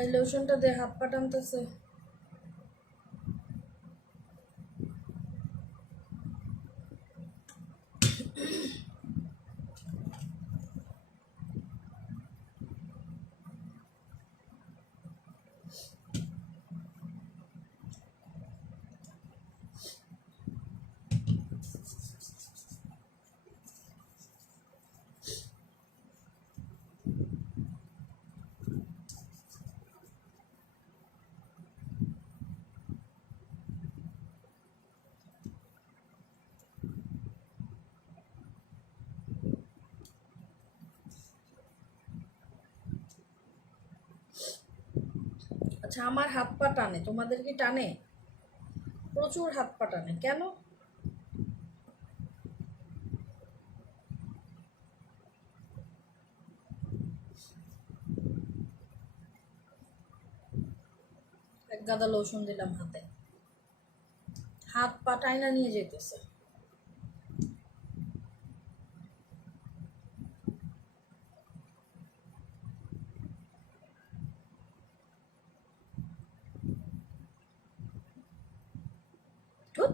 এই লোশনটা দিয়ে হাত পা টানতেছে। আচ্ছা, আমার হাত পা টানে, তোমাদের কি টানে? প্রচুর হাত পা টানে কেন? এক গাদা লোশন দিলাম হাতে, হাত পা টাইনা নিয়ে যেতেছে। ধুৎ।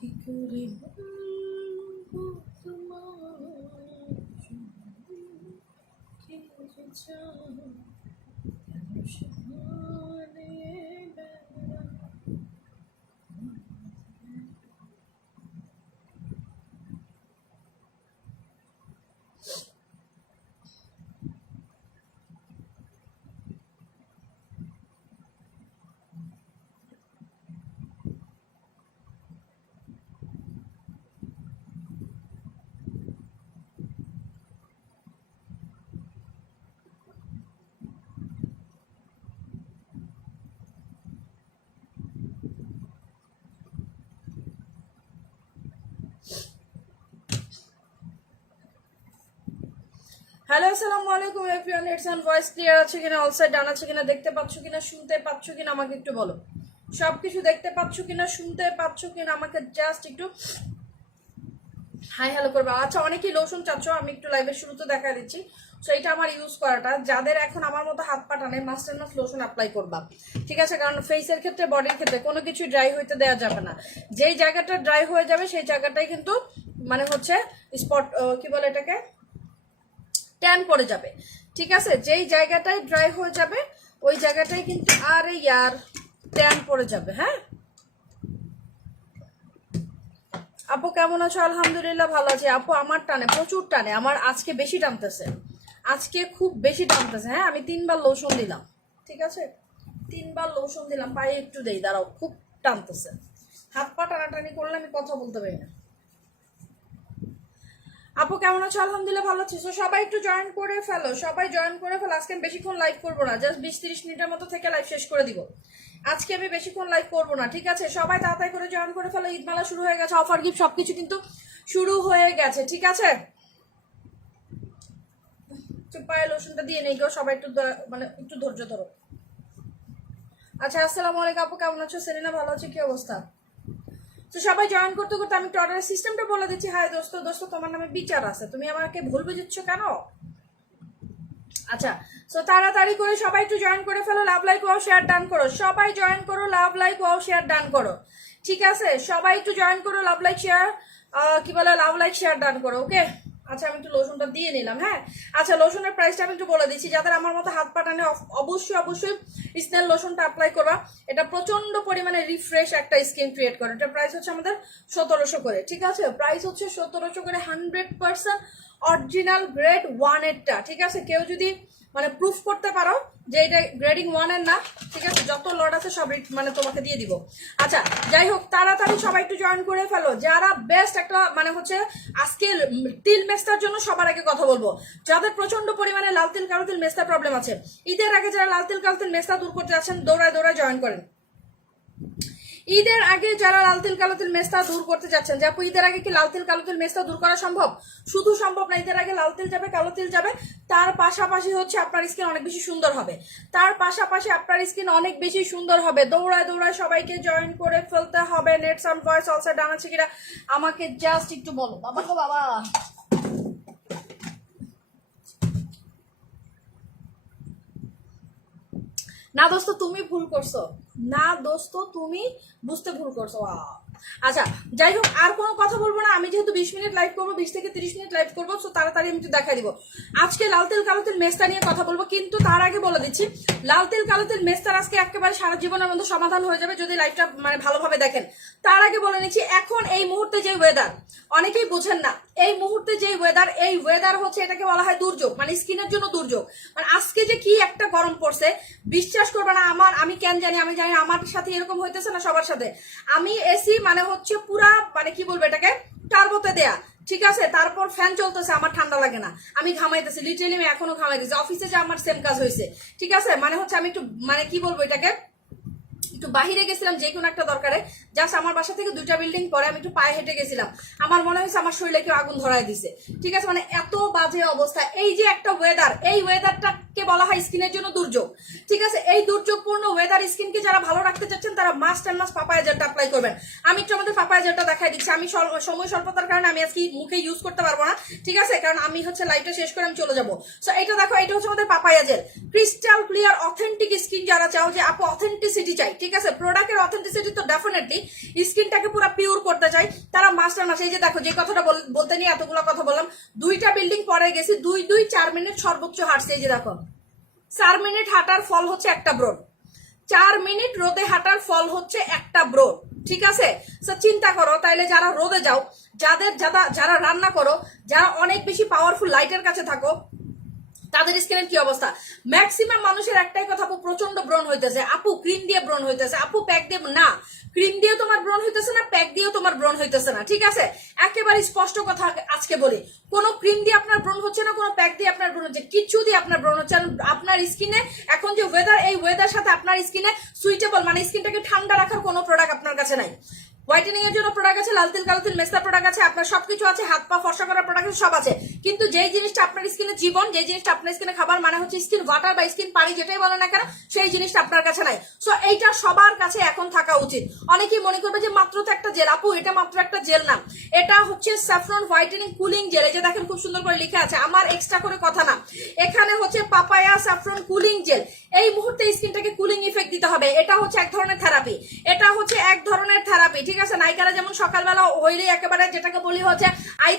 কি করে বলবো তোমার কি যে চাও, কেন সহারে বেড়া। হ্যালো, আসসালামু আলাইকুম এভরিওয়ান। হেডস ভয়েস ক্লিয়ার আছে কিনা, অল সাইড ডান আছে কিনা, দেখতে পাচ্ছ কিনা, শুনতে পাচ্ছ কিনা আমাকে একটু বলো। সব কিছু দেখতে পাচ্ছ কিনা, শুনতে পাচ্ছ কিনা আমাকে জাস্ট একটু হাই হ্যালো করবা। আচ্ছা, অনেকেই লোশন চাচ্ছ, আমি একটু লাইভের শুরুতে দেখা দিচ্ছি। সো এটা আমার ইউজ করাটা, যাদের এখন আমার মতো হাত পা টানে must and must lotion apply করবা, ঠিক আছে? কারণ ফেসের ক্ষেত্রে, বডির ক্ষেত্রে কোনো কিছু ড্রাই হইতে দেওয়া যাবে না। যেই জায়গাটা ড্রাই হয়ে যাবে সেই জায়গাটাই কিন্তু মানে হচ্ছে স্পট, কি বলে এটাকে, ট্যান পড়ে যাবে, ঠিক আছে? যেই জায়গাটায় ড্রাই হয়ে যাবে ওই জায়গাটায় কিন্তু আরে ইয়ার ট্যান পড়ে যাবে। হ্যাঁ আপু, কেমন আছো? আলহামদুলিল্লাহ ভালো আছি আপু। আমার টানে, প্রচুর টানে আমার, আজকে বেশি টানতেছে, আজকে খুব বেশি টানতেছে। হ্যাঁ, আমি 3বার লোশন দিলাম, ঠিক আছে? 3বার লোশন দিলাম, পায়ে একটু দেই, দাঁড়াও, খুব টানতেছে। হাত পা টানাটানি করলে আমি কথা বলতে পারি না। আপু কেমন আছো? আলহামদুলিল্লাহ ভালো আছি। তো সবাই একটু জয়েন করে ফেলো, সবাই জয়েন করে ফেলো। আজকে আমি বেশিক্ষণ লাইভ করবো না, জাস্ট 20-30 মিনিটের মতো থেকে লাইভ শেষ করে দিব। আজকে আমি বেশিক্ষণ লাইভ করবো না, ঠিক আছে? সবাই তাড়াতাড়ি করে জয়েন করে ফেলো। ঈদ মেলা শুরু হয়ে গেছে, অফার গিফট সবকিছু কিন্তু শুরু হয়ে গেছে, ঠিক আছে? পায়ে লোশনটা দিয়ে নেই গো, সবাই একটু মানে একটু ধৈর্য ধরো। আচ্ছা, আসসালামু আলাইকুম আপু, কেমন আছো? সেলিনা ভালো আছে, কি অবস্থা? তো সবাই জয়েন করতে করতে আমি একটু অর্ডারের সিস্টেমটা বলে দিচ্ছি। হাই দোস্ত, দোস্ত তোমার নামে বিচার আছে, তুমি আমাকে ভুল বুঝিচ্ছ কেন? আচ্ছা, সো তাড়াতাড়ি করে সবাই একটু জয়েন করে ফেলো, love like wow share done করো। সবাই জয়েন করো, love like wow share done করো, ঠিক আছে? সবাই একটু জয়েন করো, লাভ লাইক শেয়ার, কি বলে, লাভ লাইক শেয়ার ডান করো, ওকে? আচ্ছা, আমি একটু লোশনটা দিয়ে নিলাম। হ্যাঁ, আচ্ছা, লোশনের প্রাইসটা আমি একটু বলে দিচ্ছি। যাদের আমার মতো হাত পা টানে অবশ্যই অবশ্যই স্নেল লোশনটা অ্যাপ্লাই করবা। এটা প্রচন্ড পরিমাণে রিফ্রেশ একটা স্কিন ক্রিয়েট করে। এটা প্রাইস হচ্ছে আমাদের 1700 করে, ঠিক আছে? প্রাইস হচ্ছে 1700 করে, 100% অরিজিনাল গ্রেড 1 এরটা, ঠিক আছে? কেউ যদি মানে প্রুফ করতে পারো যে এটা গ্রেডিং 1 এর না, ঠিক আছে, যত লট আছে সব মানে তোমাকে দিয়ে দিব। আচ্ছা যাই হোক, তাড়াতাড়ি সবাই একটু জয়েন করে ফেলো যারা বেস্ট একটা মানে হচ্ছে আজকে তিল মেস্তার জন্য সবার আগে কথা বলবো, যাদের প্রচন্ড পরিমাণে লাল তিল কালো তিল মেস্তার প্রবলেম আছে। ঈদের আগে যারা লাল তিল কালো তিল মেস্তা দূর করতে যাচ্ছেন দৌড়ায় দৌড়ায় জয়েন করেন। ঈদের আগে যারা লাল তিল কালো তিল মেস্তা দূর করতে যাচ্ছেন, যে আপু ঈদের আগে কি লাল তিল কালো তিল মেস্তা দূর করা সম্ভব? শুধু সম্ভব না, ঈদের আগে লাল তিল যাবে কালো তিল যাবে, তার পাশাপাশি হচ্ছে আপনার স্কিন অনেক বেশি সুন্দর হবে, তার পাশাপাশি আপনার স্কিন অনেক বেশি সুন্দর হবে। দৌড়ায় দৌড়ায় সবাইকে জয়েন করে ফেলতে হবে। নেট সাউন্ড ভয়েস অলসো ডান আছে কিনা আমাকে জাস্ট একটু বলো। বাবা গো বাবা, না দোস্ত তুমি ভুল করছো, না দোস্ত তুমি বুঝতে ভুল করছো। আচ্ছা যাই হোক, আর কোনো কথা বলবো না। আমি যেহেতু 20 মিনিট লাইভ করবো, 20 থেকে 30 মিনিট লাইভ করবো, তো তাড়াতাড়ি আমি একটু দেখা দিব। আজকে লাল তেল কালো তেল মেস্তা নিয়ে কথা বলবো, কিন্তু তার আগে বলে দিচ্ছি লাল তেল কালো তেল মেস্তার আজকে একেবারে সারা জীবনের মধ্যে সমাধান হয়ে যাবে যদি লাইভটা মানে ভালোভাবে দেখেন। তার আগে বলে নিচ্ছি, এখন এই মুহূর্তে যে ওয়েদার, অনেকেই বুঝেন না, এই মুহূর্তে যে ওয়েদার, এই ওয়েদার হচ্ছে এটাকে বলা হয় দুর্যোগ, মানে স্কিনের জন্য দুর্যোগ। মানে আজকে যে কি একটা গরম পড়ছে বিশ্বাস করবে না। আমি কেন জানি, আমি জানি আমার সাথে এরকম হইতেছে না সবার সাথে। আমি এসি মানে হচ্ছে পুরা মানে কি বলবো এটাকে টার্বোতে দেয়া, ঠিক আছে, তারপর ফ্যান চলতেছে, আমার ঠান্ডা লাগে না, আমি ঘামাইতেছি, লিটারেলি আমি এখনো ঘামাইতেছি। অফিসে যে আমার সেম কাজ হয়েছে, ঠিক আছে, মানে হচ্ছে আমি একটু মানে কি বলবো এটাকে একটু বাহিরে গেছিলাম যে কোনো একটা দরকারে, জাস্ট আমার বাসা থেকে 2টা বিল্ডিং পরে আমি একটু পায়ে হেঁটে গেছিলাম, আমার মনে হয়েছে আমার শরীরে কেউ আগুন ধরায় দিছে, ঠিক আছে, মানে এত বাজে অবস্থা। এই যে একটা ওয়েদার, এই ওয়েদারটাকে বলা হয় স্কিনের জন্য দুর্যোগ, ঠিক আছে। এই দুর্যোগপূর্ণ ওয়েদার স্কিনকে যারা ভালো রাখতে চাচ্ছেন তারা মাস্ট অ্যান্ড মাস্ট পাপায়া জেলটা অ্যাপ্লাই করবেন। আমি একটু আমাদের পাপায়া জেলটা দেখাই দিচ্ছি। আমি সময় স্বল্পতার কারণে আমি আজকে মুখে ইউজ করতে পারবো না, ঠিক আছে, কারণ আমি হচ্ছে লাইভটা শেষ করে আমি চলে যাবো। সো এটা দেখো, এটা হচ্ছে আমাদের papaya gel, crystal clear authentic skin যারা চাও যে আপু অথেন্টিসিটি চাই, ঠিক আছে, প্রোডাক্টের অথেন্টিসিটি তো ডেফিনেটলি স্কিনটাকে পুরো পিওর করতে চাই, তারা মাস্টার মাস। এই যে দেখো, যে কথাটা বলতে নিয়ে এতগুলো কথা বললাম, 2টা বিল্ডিং পরে গেছি, 4 মিনিট সর্বোচ্চ হাঁটছে। এই যে দেখো, 4 মিনিট হাঁটার ফল হচ্ছে একটা ব্রণ, 4 মিনিট রোদে হাঁটার ফল হচ্ছে একটা ব্রণ, ঠিক আছে। চিন্তা করো তাইলে, যারা রোদে যাও, যারা রান্না করো, যারা অনেক বেশি পাওয়ারফুল লাইটের কাছে থাকো, তাদের স্কিনের কি অবস্থা। ম্যাক্সিমাম মানুষের একটাই কথা, আপু প্রচন্ড ব্রণ হইতেছে, আপু ক্রিম দিয়ে ব্রণ হইতেছে, আপু প্যাক দিয়ে না, ক্রিম দিয়ে তোমার ব্রণ হইতেছে না, প্যাক দিয়েও তোমার ব্রণ হইতেছে না, ঠিক আছে। একেবারে স্পষ্ট কথা আজকে বলি, কোনো ক্রিম দিয়ে আপনার ব্রণ হচ্ছে না, কোনো প্যাক দিয়ে আপনার ব্রণ হচ্ছে, কিছু দিয়ে আপনার ব্রণ হচ্ছে। আপনার স্কিনে এখন যে ওয়েদার, এই ওয়েদার সাথে আপনার স্কিনে সুইটেবল মানে স্কিনটাকে ঠান্ডা রাখার কোনো প্রোডাক্ট আপনার কাছে নাই। হোয়াইটেনিং এর জন্য প্রোডাক্ট আছে, লাল তিল কালো তিল মেস্তা প্রোডাক্ট আছে, আপনার সবকিছু আছে, হাত পা ফর্সা করার প্রোডাক্ট আছে, সব আছে। কিন্তু যেই জিনিসটা আপনার স্কিনে জীবন, যেই জিনিসটা আপনার স্কিনে খাবার, মানে হচ্ছে স্কিন ওয়াটার বা স্কিন পানি যেটাই বলে না কেন, সেই জিনিসটা আপনার কাছে নাই। সো এইটা সবার কাছে এখন থাকা উচিত। অনেকেই মনে করবে যে মাত্র তো একটা জেল, আপু এটা মাত্র একটা জেল না, এটা হচ্ছে স্যাফরন হোয়াইটেনিং কুলিং জেল। এই যে দেখেন খুব সুন্দর করে লেখা আছে, আমার এক্সট্রা করে কথা না, এখানে হচ্ছে পাপায়া স্যাফরন কুলিং জেল। এই মুহূর্তে স্কিনটাকে কুলিং ইফেক্ট দিতে হবে, এটা হচ্ছে এক ধরনের থেরাপি, এটা হচ্ছে এক ধরনের থেরাপি, ঠিক আছে। নায়িকারা যেমন সকালবেলা হইলে একেবারে যেটাকে বলি হচ্ছে আইস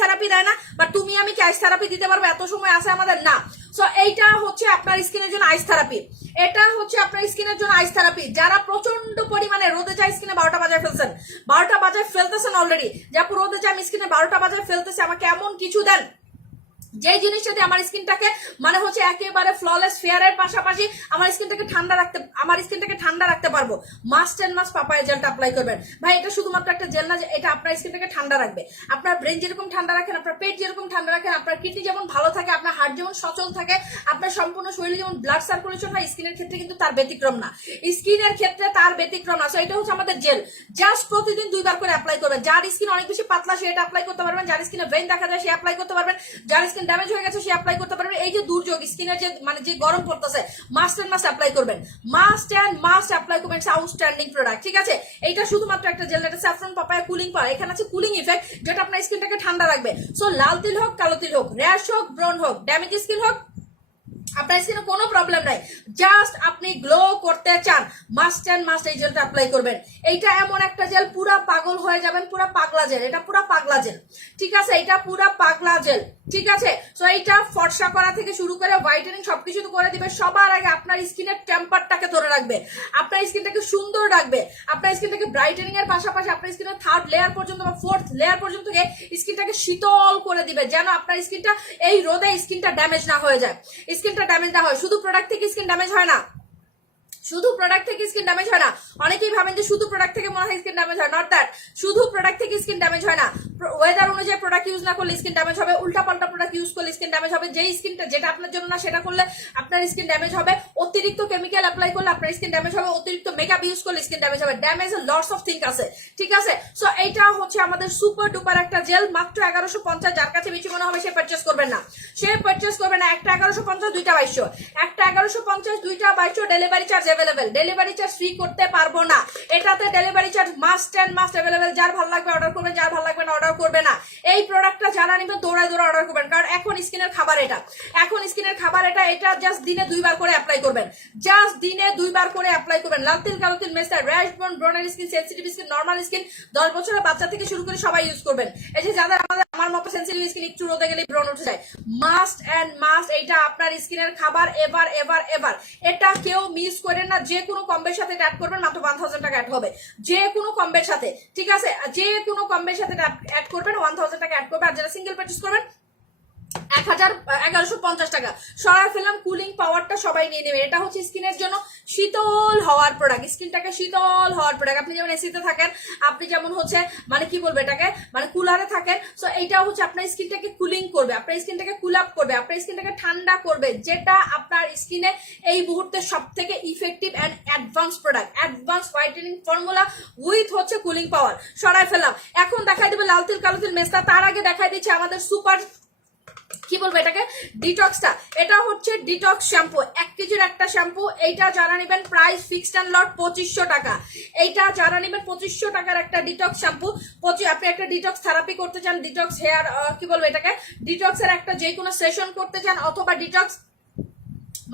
থেরাপি দেয় না, বা তুমি আমি কি আইস থেরাপি দিতে পারবো, এত সময় আছে আমাদের না। সো এইটা হচ্ছে আপনার স্কিনের জন্য আইস থেরাপি, এটা হচ্ছে আপনার স্কিনের জন্য আইস থেরাপি। যারা প্রচন্ড পরিমাণে রোদে যায়, স্কিনে 12টা বাজায় ফেলছেন, 12টা বাজায় ফেলতেছেন অলরেডি, যা রোদে যায় আমি স্কিনে 12টা বাজায় ফেলতেছে, আমাকে এমন কিছু দেন যে জিনিসটা দিয়ে আমার স্কিনটাকে মানে হচ্ছে একেবারে ফ্ললেস ফেয়ারের পাশাপাশি আমার স্কিনটাকে ঠান্ডা রাখতে পারবো। মাস্ট এন্ড মাস্ট পাপায়া জেলটা অ্যাপ্লাই করবেন। ভাই এটা শুধুমাত্র একটা জেল না, যে এটা আপনার স্কিনটাকে ঠান্ডা রাখবে। আপনার ব্রেন যেরকম ঠান্ডা রাখেন, আপনার পেট যেরকম ঠান্ডা রাখেন, আপনার কিডনি যেমন ভালো থাকে, আপনার হার্ট যেমন সচল থাকে, আপনার সম্পূর্ণ শরীরে যেমন ব্লাড সার্কুলেশন হয়, স্কিনের ক্ষেত্রে কিন্তু তার ব্যতিক্রম না, স্কিনের ক্ষেত্রে তার ব্যতিক্রম না। সো এটা হচ্ছে আমাদের জেল, জাস্ট প্রতিদিন 2 বার করে অ্যাপ্লাই করবেন। যার স্কিন অনেক বেশি পাতলা সে এটা অ্যাপ্লাই করতে পারবেন, যার স্কিনে ব্রেন দেখা যায় সে অ্যাপ্লাই করতে পারবেন, যার স্কিন ড্যামেজ হয়ে গেছে সে অ্যাপ্লাই করতে পারবে। এই যে দুর্যোগ স্কিনের যে মানে যে গরম পড়তেছে, মাস্ট এন্ড মাস্ট অ্যাপ্লাই করবেন, মাস্ট এন্ড মাস্ট অ্যাপ্লাই করবেন। আউটস্ট্যান্ডিং প্রোডাক্ট, ঠিক আছে। এইটা শুধুমাত্র একটা জেল, এটা স্যাফরন পাপায়া কুলিং পাওয়ার, এখানে আছে কুলিং ইফেক্ট, যেটা আপনার স্কিনটাকে ঠান্ডা রাখবে। সো লাল তিল হোক, কালো তিল হোক, র্যাশ হোক, ব্রণ হোক, ড্যামেজ স্কিন হোক, আপনার স্কিনে কোনো প্রবলেম নাই, জাস্ট আপনি গ্লো করতে চান, মাস্ট এন্ড মাস্ট এই জেলটা অ্যাপ্লাই করবেন। এইটা এমন একটা জেল, পুরা পাগল হয়ে যাবেন, পুরা পাগলা জেল, এটা পুরা পাগলা জেল, ঠিক আছে, এটা পুরা পাগলা জেল, ঠিক আছে। সো এইটা ফর্সা করা থেকে শুরু করে হোয়াইটেনিং সবকিছু করে দিবে। সবার আগে আপনার স্কিনের টেম্পারটাকে ধরে রাখবে, আপনার স্কিনটাকে সুন্দর রাখবে, আপনার স্কিনটাকে ব্রাইটেনিং এর পাশাপাশি আপনার স্কিনের 3rd লেয়ার পর্যন্ত বা 4th লেয়ার পর্যন্ত স্কিনটাকে শীতল করে দিবে, যেন আপনার স্কিনটা এই রোদে স্কিনটা ড্যামেজ না হয়ে যায়। স্কিন স্কিনটা ড্যামেজ না হয়। শুধু প্রোডাক্ট থেকে স্কিন ড্যামেজ হয় না, শুধু প্রোডাক্ট থেকে স্কিন ড্যামেজ হয় না। অনেকেই ভাবেন যে শুধু প্রোডাক্ট থেকে মনে হয় স্কিন ড্যামেজ হয়, নট দ্যাট। শুধু প্রোডাক্ট থেকে স্কিন ড্যামেজ হয় না, ওয়েদার অনুযায়ী প্রোডাক্ট ইউজ না করলে স্কিন ড্যামেজ হবে, উল্টা পাল্টা প্রোডাক্ট ইউজ করলে স্কিন ড্যামেজ হবে। যেই স্কিনটা যেটা আপনার জন্য না সেটা করলে আপনার স্কিন ড্যামেজ হবে, অতিরিক্ত কেমিক্যাল অ্যাপ্লাই করলে আপনার স্কিন ড্যামেজ হবে, অতিরিক্ত মেকআপ ইউজ করলে স্কিন ড্যামেজ হবে। ড্যামেজ লটস অফ থিং আছে, ঠিক আছে। সো এইটা হচ্ছে আমাদের সুপার ডুপার একটা জেল, মাত্র 1150। যার কাছে বেশি মনে হবে সে পারচেস করবেন না, সে পারচেস করবে না। একটা 1150, দুইটা 2200, একটা 1150, দুইটা 2200। Delivery charge available, delivery charge free করতে পারবো না। এটাতে delivery charge must and must available. যার ভালো লাগবে অর্ডার করবেন, যার ভালো লাগবে না অর্ডার করবে না। এই প্রোডাক্টটা যারা নেবেন দৌড়ায় দৌড়ে অর্ডার করবেন, কারণ এখন স্কিনের খাবার এটা, এখন স্কিনের খাবার এটা। এটা জাস্ট দিনে 2 বার করে অ্যাপ্লাই করবেন, জাস্ট দিনে 2 বার করে অ্যাপ্লাই করবেন। লাল তিল, কালো তিল, মেস্তা, র্যাশ ব্রন, ব্রনের skin, sensitive skin, normal skin, 10 বছরের বাচ্চা থেকে শুরু করে সবাই ইউজ করবেন। এই যে যাদের আমার মতো সেনসিটিভ স্কিন, একটু রোদে গেলে ব্রন উঠে যায়, মাস্ট এন্ড মাস্ট এইটা আপনার স্কিনের খাবার। এবার এবার এবার এটা কেউ মিস করেন না। যে কোনো কম্বের সাথে অ্যাড করবেন, মাত্র 1000 টাকা অ্যাড হবে, যে কোনো কম্বের সাথে, ঠিক আছে। যে কোনো কম্বের সাথে অ্যাড করবেন, 1000 টাকা অ্যাড করবে। আর যারা সিঙ্গেল পারচেজ করবেন 1150 টাকা। সরাই ফেললাম, কুলিং পাওয়ারটা সবাই নিয়ে নেবেন। এটা হচ্ছে স্কিনের জন্য শীতল হওয়ার প্রোডাক্ট, স্কিনটাকে শীতল হওয়ার প্রোডাক্ট। আপনি যেমন এসিতে থাকেন, আপনি যেমন হচ্ছে মানে কি বলবো এটাকে, মানে কুলারে থাকেন, সো এইটা হচ্ছে আপনার স্কিনটাকে কুলিং করবে, আপনার স্কিনটাকে কুল আপ করবে, আপনার স্কিনটাকে ঠান্ডা করবে, যেটা আপনার স্কিনে এই মুহূর্তে সব থেকে effective and advance product, advance whitening formula with হচ্ছে কুলিং পাওয়ার। সরাই ফেললাম। এখন দেখাই দেবে লাল তিল, কালো তিল, মেস্তা। তার আগে দেখাই দিচ্ছে আমাদের সুপার কি বলবো এটাকে, ডিটক্সটা। এটা হচ্ছে ডিটক্স শ্যাম্পু, 1 কেজির একটা শ্যাম্পু। এইটা যারা নেবেন প্রাইস ফিক্সড অ্যান্ড লট 2500 টাকা। এইটা যারা নেবেন 2500 টাকার একটা ডিটক্স শ্যাম্পু। আপনি একটা ডিটক্স থেরাপি করতে চান, ডিটক্স হেয়ার কি বলবো এটাকে, ডিটক্সের একটা যে কোনো সেশন করতে চান, অথবা ডিটক্স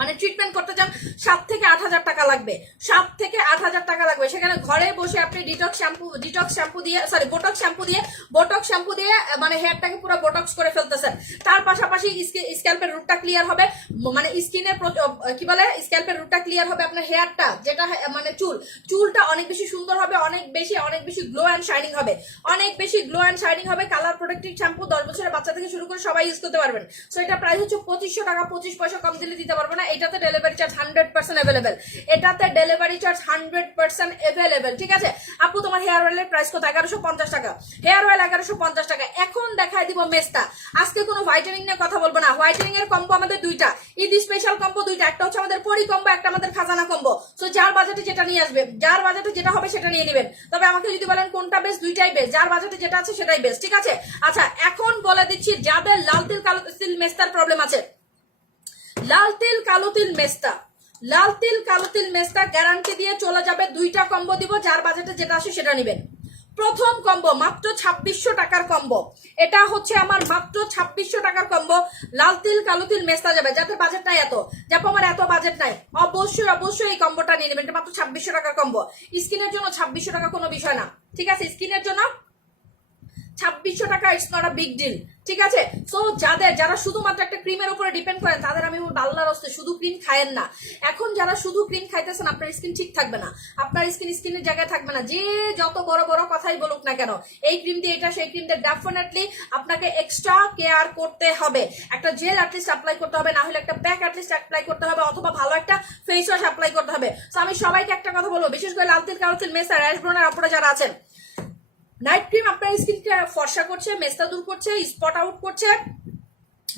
মানে ট্রিটমেন্ট করতে চান, 7 থেকে 8000 টাকা লাগবে, 7 থেকে 8000 টাকা লাগবে। সেখানে ঘরে বসে আপনি বোটক্স শ্যাম্পু দিয়ে মানে হেয়ারটাকে পুরো বোটক্স করে ফেলতেছেন। তার পাশাপাশি স্ক্যাল্পের রুটটা ক্লিয়ার হবে, মানে স্কিনের কি বলে স্ক্যাল্পের রুটটা ক্লিয়ার হবে। আপনার হেয়ারটা যেটা মানে চুলটা অনেক বেশি সুন্দর হবে, অনেক বেশি গ্লো অ্যান্ড শাইনিং হবে, অনেক বেশি গ্লো অ্যান্ড শাইনিং হবে। কালার প্রোটেক্টিভ শ্যাম্পু 10 বছরের বাচ্চা থেকে শুরু করে সবাই ইউজ করতে পারবেন। সো এটা প্রাইস হচ্ছে 2500 টাকা, 25 পয়সা কম দিলে দিতে পারবো না। এটাতে ডেলিভারি চার্জ 100% अवेलेबल, এটাতে ডেলিভারি চার্জ 100% अवेलेबल, ঠিক আছে। আপু তোমার হেয়ার অয়েলের প্রাইস কত? 1150 টাকা। হেয়ার অয়েল 1150 টাকা। এখন দেখাই দিব মেস্তা। আজকে কোনো হোয়াইটেনিং নিয়ে কথা বলবো না। হোয়াইটেনিং এর কম্বো আমাদের দুইটা, ঈদ স্পেশাল কম্বো দুইটা। একটা হচ্ছে আমাদের পরি কম্বো, একটা আমাদের খাজানা কম্বো। সো যার বাজেটে যেটা নিয়ে আসবে, যার বাজেটে যেটা হবে সেটা নিয়ে নেবেন। তবে আমাকে যদি বলেন কোনটা বেস্ট, দুইটাই বেস্ট। যার বাজেটে যেটা আছে সেটাই বেস্ট, ঠিক আছে। আচ্ছা এখন বলে দিচ্ছি যাদের লাল তিল, কালো তিল, মেস্তার প্রবলেম আছে, লাল তিল, কালো তিল, মেস্তা, লাল তিল, কালো তিল, মেস্তা গ্যারান্টি দিয়ে চলে যাবে। দুইটা কম্বো দিব, যার বাজেটে যেটা আসে সেটা নেবেন। প্রথম কম্বো মাত্র 2600 টাকার কম্বো। এটা হচ্ছে আমার মাত্র 2600 টাকার কম্বো। লাল তিল, কালো তিল, মেস্তা যাবে। যাদের বাজেট নাই এত, যাবো আমার এত বাজেট নাই, অবশ্যই এই কম্বোটা নিয়ে নেবেন। এটা মাত্র 2600 টাকার কম্বো। স্কিনের জন্য 2600 টাকা কোনো বিষয় না, ঠিক আছে। স্কিনের জন্য 2600 টাকা it's not a big deal, ঠিক আছে। সো যারা শুধুমাত্র একটা ক্রিমের উপরে ডিপেন্ড করেন, তাদের আমি আল্লাহর রাস্তে শুধু ক্রিম খায়েন না। এখন যারা শুধু ক্রিম খাইতেছেন, আপনার স্কিন ঠিক থাকবে না, আপনার স্কিনের জায়গায় থাকবে না। যে যত বড় বড় কথাই বলুক না কেন, এই ক্রিম দিয়ে এটা, সেই ক্রিম দিয়ে, ডেফিনেটলি আপনাকে এক্সট্রা কেয়ার করতে হবে। একটা জেল অ্যাটলিস্ট অ্যাপ্লাই করতে হবে, না হলে একটা প্যাক অ্যাটলিস্ট অ্যাপ্লাই করতে হবে, অথবা ভালো একটা ফেস ওয়াশ অ্যাপ্লাই করতে হবে। সো আমি সবাইকে একটা কথা বলবো, বিশেষ করে লাল তিল, কালো তিল, মেস্তা, র্যাশ ব্রনের আপনারা যারা আছেন, নাইট ক্রিম আপনার স্কিনকে ফর্সা করছে, মেস্তা দূর করছে, স্পট আউট করছে,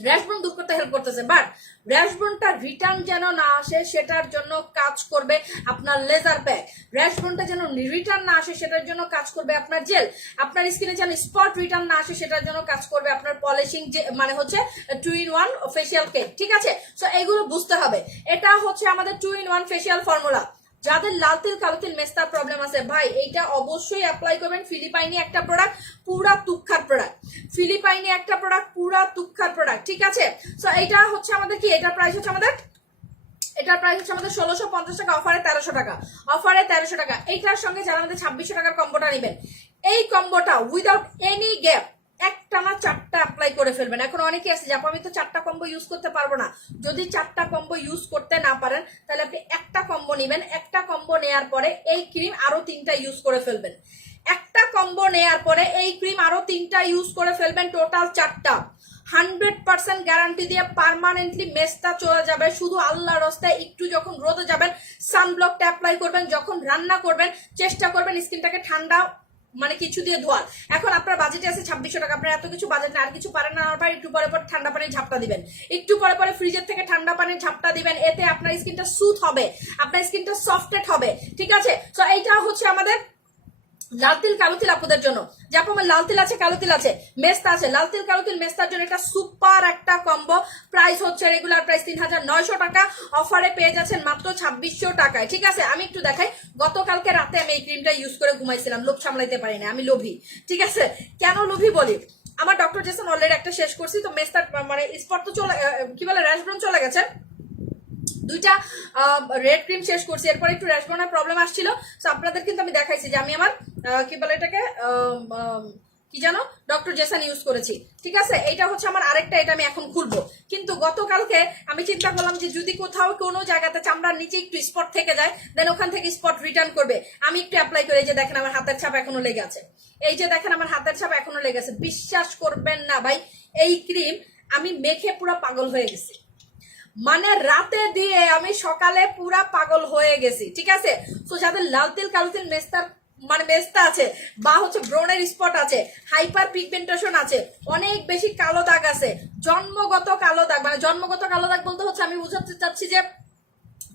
র্যাশ ব্রন দূর করতে হেল্প করতেছে, বাট র্যাশ ব্রনটা রিটার্ন যেন না আসে সেটার জন্য কাজ করবে আপনার লেজার প্যাক। র্যাশ ব্রনটা যেন রিটার্ন না আসে সেটার জন্য কাজ করবে আপনার জেল। আপনার স্কিনে যেন স্পট রিটার্ন না আসে সেটার জন্য কাজ করবে আপনার পলিশিং, যে মানে হচ্ছে 2-in-1 ফেসিয়াল কিট, ঠিক আছে। সো এইগুলো বুঝতে হবে। এটা হচ্ছে আমাদের 2-in-1 ফেসিয়াল ফর্মুলা। যাদের লাল তিল, কালো তিল, মেস্তার প্রবলেম আছে ভাই, এইটা অবশ্যই অ্যাপ্লাই করবেন। ফিলিপাইনি একটা প্রোডাক্ট, পুরা তুক্ষার প্রোডাক্ট, ফিলিপাইনি একটা প্রোডাক্ট, পুরা তুক্ষার প্রোডাক্ট, ঠিক আছে। সো এইটা হচ্ছে আমাদের কি, এটার প্রাইস হচ্ছে আমাদের 1650 টাকা, অফারে 1300 টাকা, অফারে 1300 টাকা। এইটার সঙ্গে যারা আমাদের 2600 টাকার কম্বোটা নেবেন, এই কম্বোটা উইদাউট এনি গ্যাপ একটানা 4টা অ্যাপ্লাই করে ফেলবেন। এখন অনেকে আছে যে আমি তো 4টা কম্বো ইউজ করতে পারবো না। যদি 4টা কম্বো ইউজ করতে না পারেন, তাহলে আপনি একটা কম্বো নেবেন। একটা কম্বো নেওয়ার পরে এই ক্রিম আরো 3টা ইউজ করে ফেলবেন। একটা কম্বো নেওয়ার পরে এই ক্রিম আরো 3টা ইউজ করে ফেলবেন, টোটাল 4টা। 100% গ্যারান্টি দিয়ে পার্মানেন্টলি মেস্তা চলে যাবে। শুধু আল্লাহর রাস্তায় একটু যখন রোদে যাবেন সানব্লকটা অ্যাপ্লাই করবেন, যখন রান্না করবেন চেষ্টা করবেন স্কিনটাকে ঠান্ডা মানে কিছু দিয়ে ধোয়ার। এখন আপনার বাজেটে আছে 2600 টাকা, আপনার এত কিছু বাজেট না, আর কিছু পারেন না, আবার একটু পরে পরে ঠান্ডা পানির ঝাপটা দিবেন, একটু পরে পরে ফ্রিজের থেকে ঠান্ডা পানির ঝাপটা দিবেন, এতে আপনার স্কিনটা সুথ হবে, আপনার স্কিনটা সফটেড হবে। ঠিক আছে, তো এইটা হচ্ছে আমাদের লাল তিল কালো তিল আপুদের জন্য। যে আপু আমার লাল তিল আছে, কালো তিল আছে, মেস্তা আছে, লাল তিল কালো তিল মেস্তার জন্য এটা সুপার একটা কম্বো। প্রাইস হচ্ছে রেগুলার প্রাইস 3900 টাকা, অফারে পেয়ে যাচ্ছেন মাত্র 2600 টাকায়। ঠিক আছে, আমি একটু দেখাই। গতকালকে রাতে আমি এই ক্রিমটা ইউজ করে ঘুমাইছিলাম, লোভ সামলাইতে পারি না, আমি লোভী। ঠিক আছে, কেন লোভী বলি, আমার ডক্টর জেসন অলরেডি একটা শেষ করছি, তো মেস্তার মানে স্পট তো চলে, কি বলে র্যাশব্রন চলে গেছে, দুইটা রেড ক্রিম শেষ করছি, এরপর একটু র্যাশবর্নের প্রবলেম আসছিল। তো আপনাদের কিন্তু আমি দেখাইছি যে আমি আমার কি বলে এটাকে কি জানো ডক্টর জেসন ইউজ করেছি। ঠিক আছে, এইটা হচ্ছে আমার আরেকটা, এটা আমি এখন খুলবো। কিন্তু গতকালকে আমি চিন্তা করলাম যে যদি কোথাও কোনো জায়গাতে চামড়ার নিচে একটু স্পট থেকে যায়, দেন ওখান থেকে স্পট রিটার্ন করবে, আমি একটু অ্যাপ্লাই করে, এই যে দেখেন আমার হাতের ছাপ এখনো লেগে আছে, এই যে দেখেন আমার হাতের ছাপ এখনো লেগে আছে। বিশ্বাস করবেন না ভাই, এই ক্রিম আমি মেখে পুরো পাগল হয়ে গেছি, মানে রাতে দিয়ে আমি সকালে পুরা পাগল হয়ে গেছি। ঠিক আছে, তো যাদের লাল তিল কালো তিল মেস্তার মানে মেস্তা আছে, বা হচ্ছে ব্রনের স্পট আছে, হাইপার পিগমেন্টেশন আছে, অনেক বেশি কালো দাগ আছে, জন্মগত কালো দাগ, মানে জন্মগত কালো দাগ বলতে হচ্ছে আমি বুঝাতে চাচ্ছি যে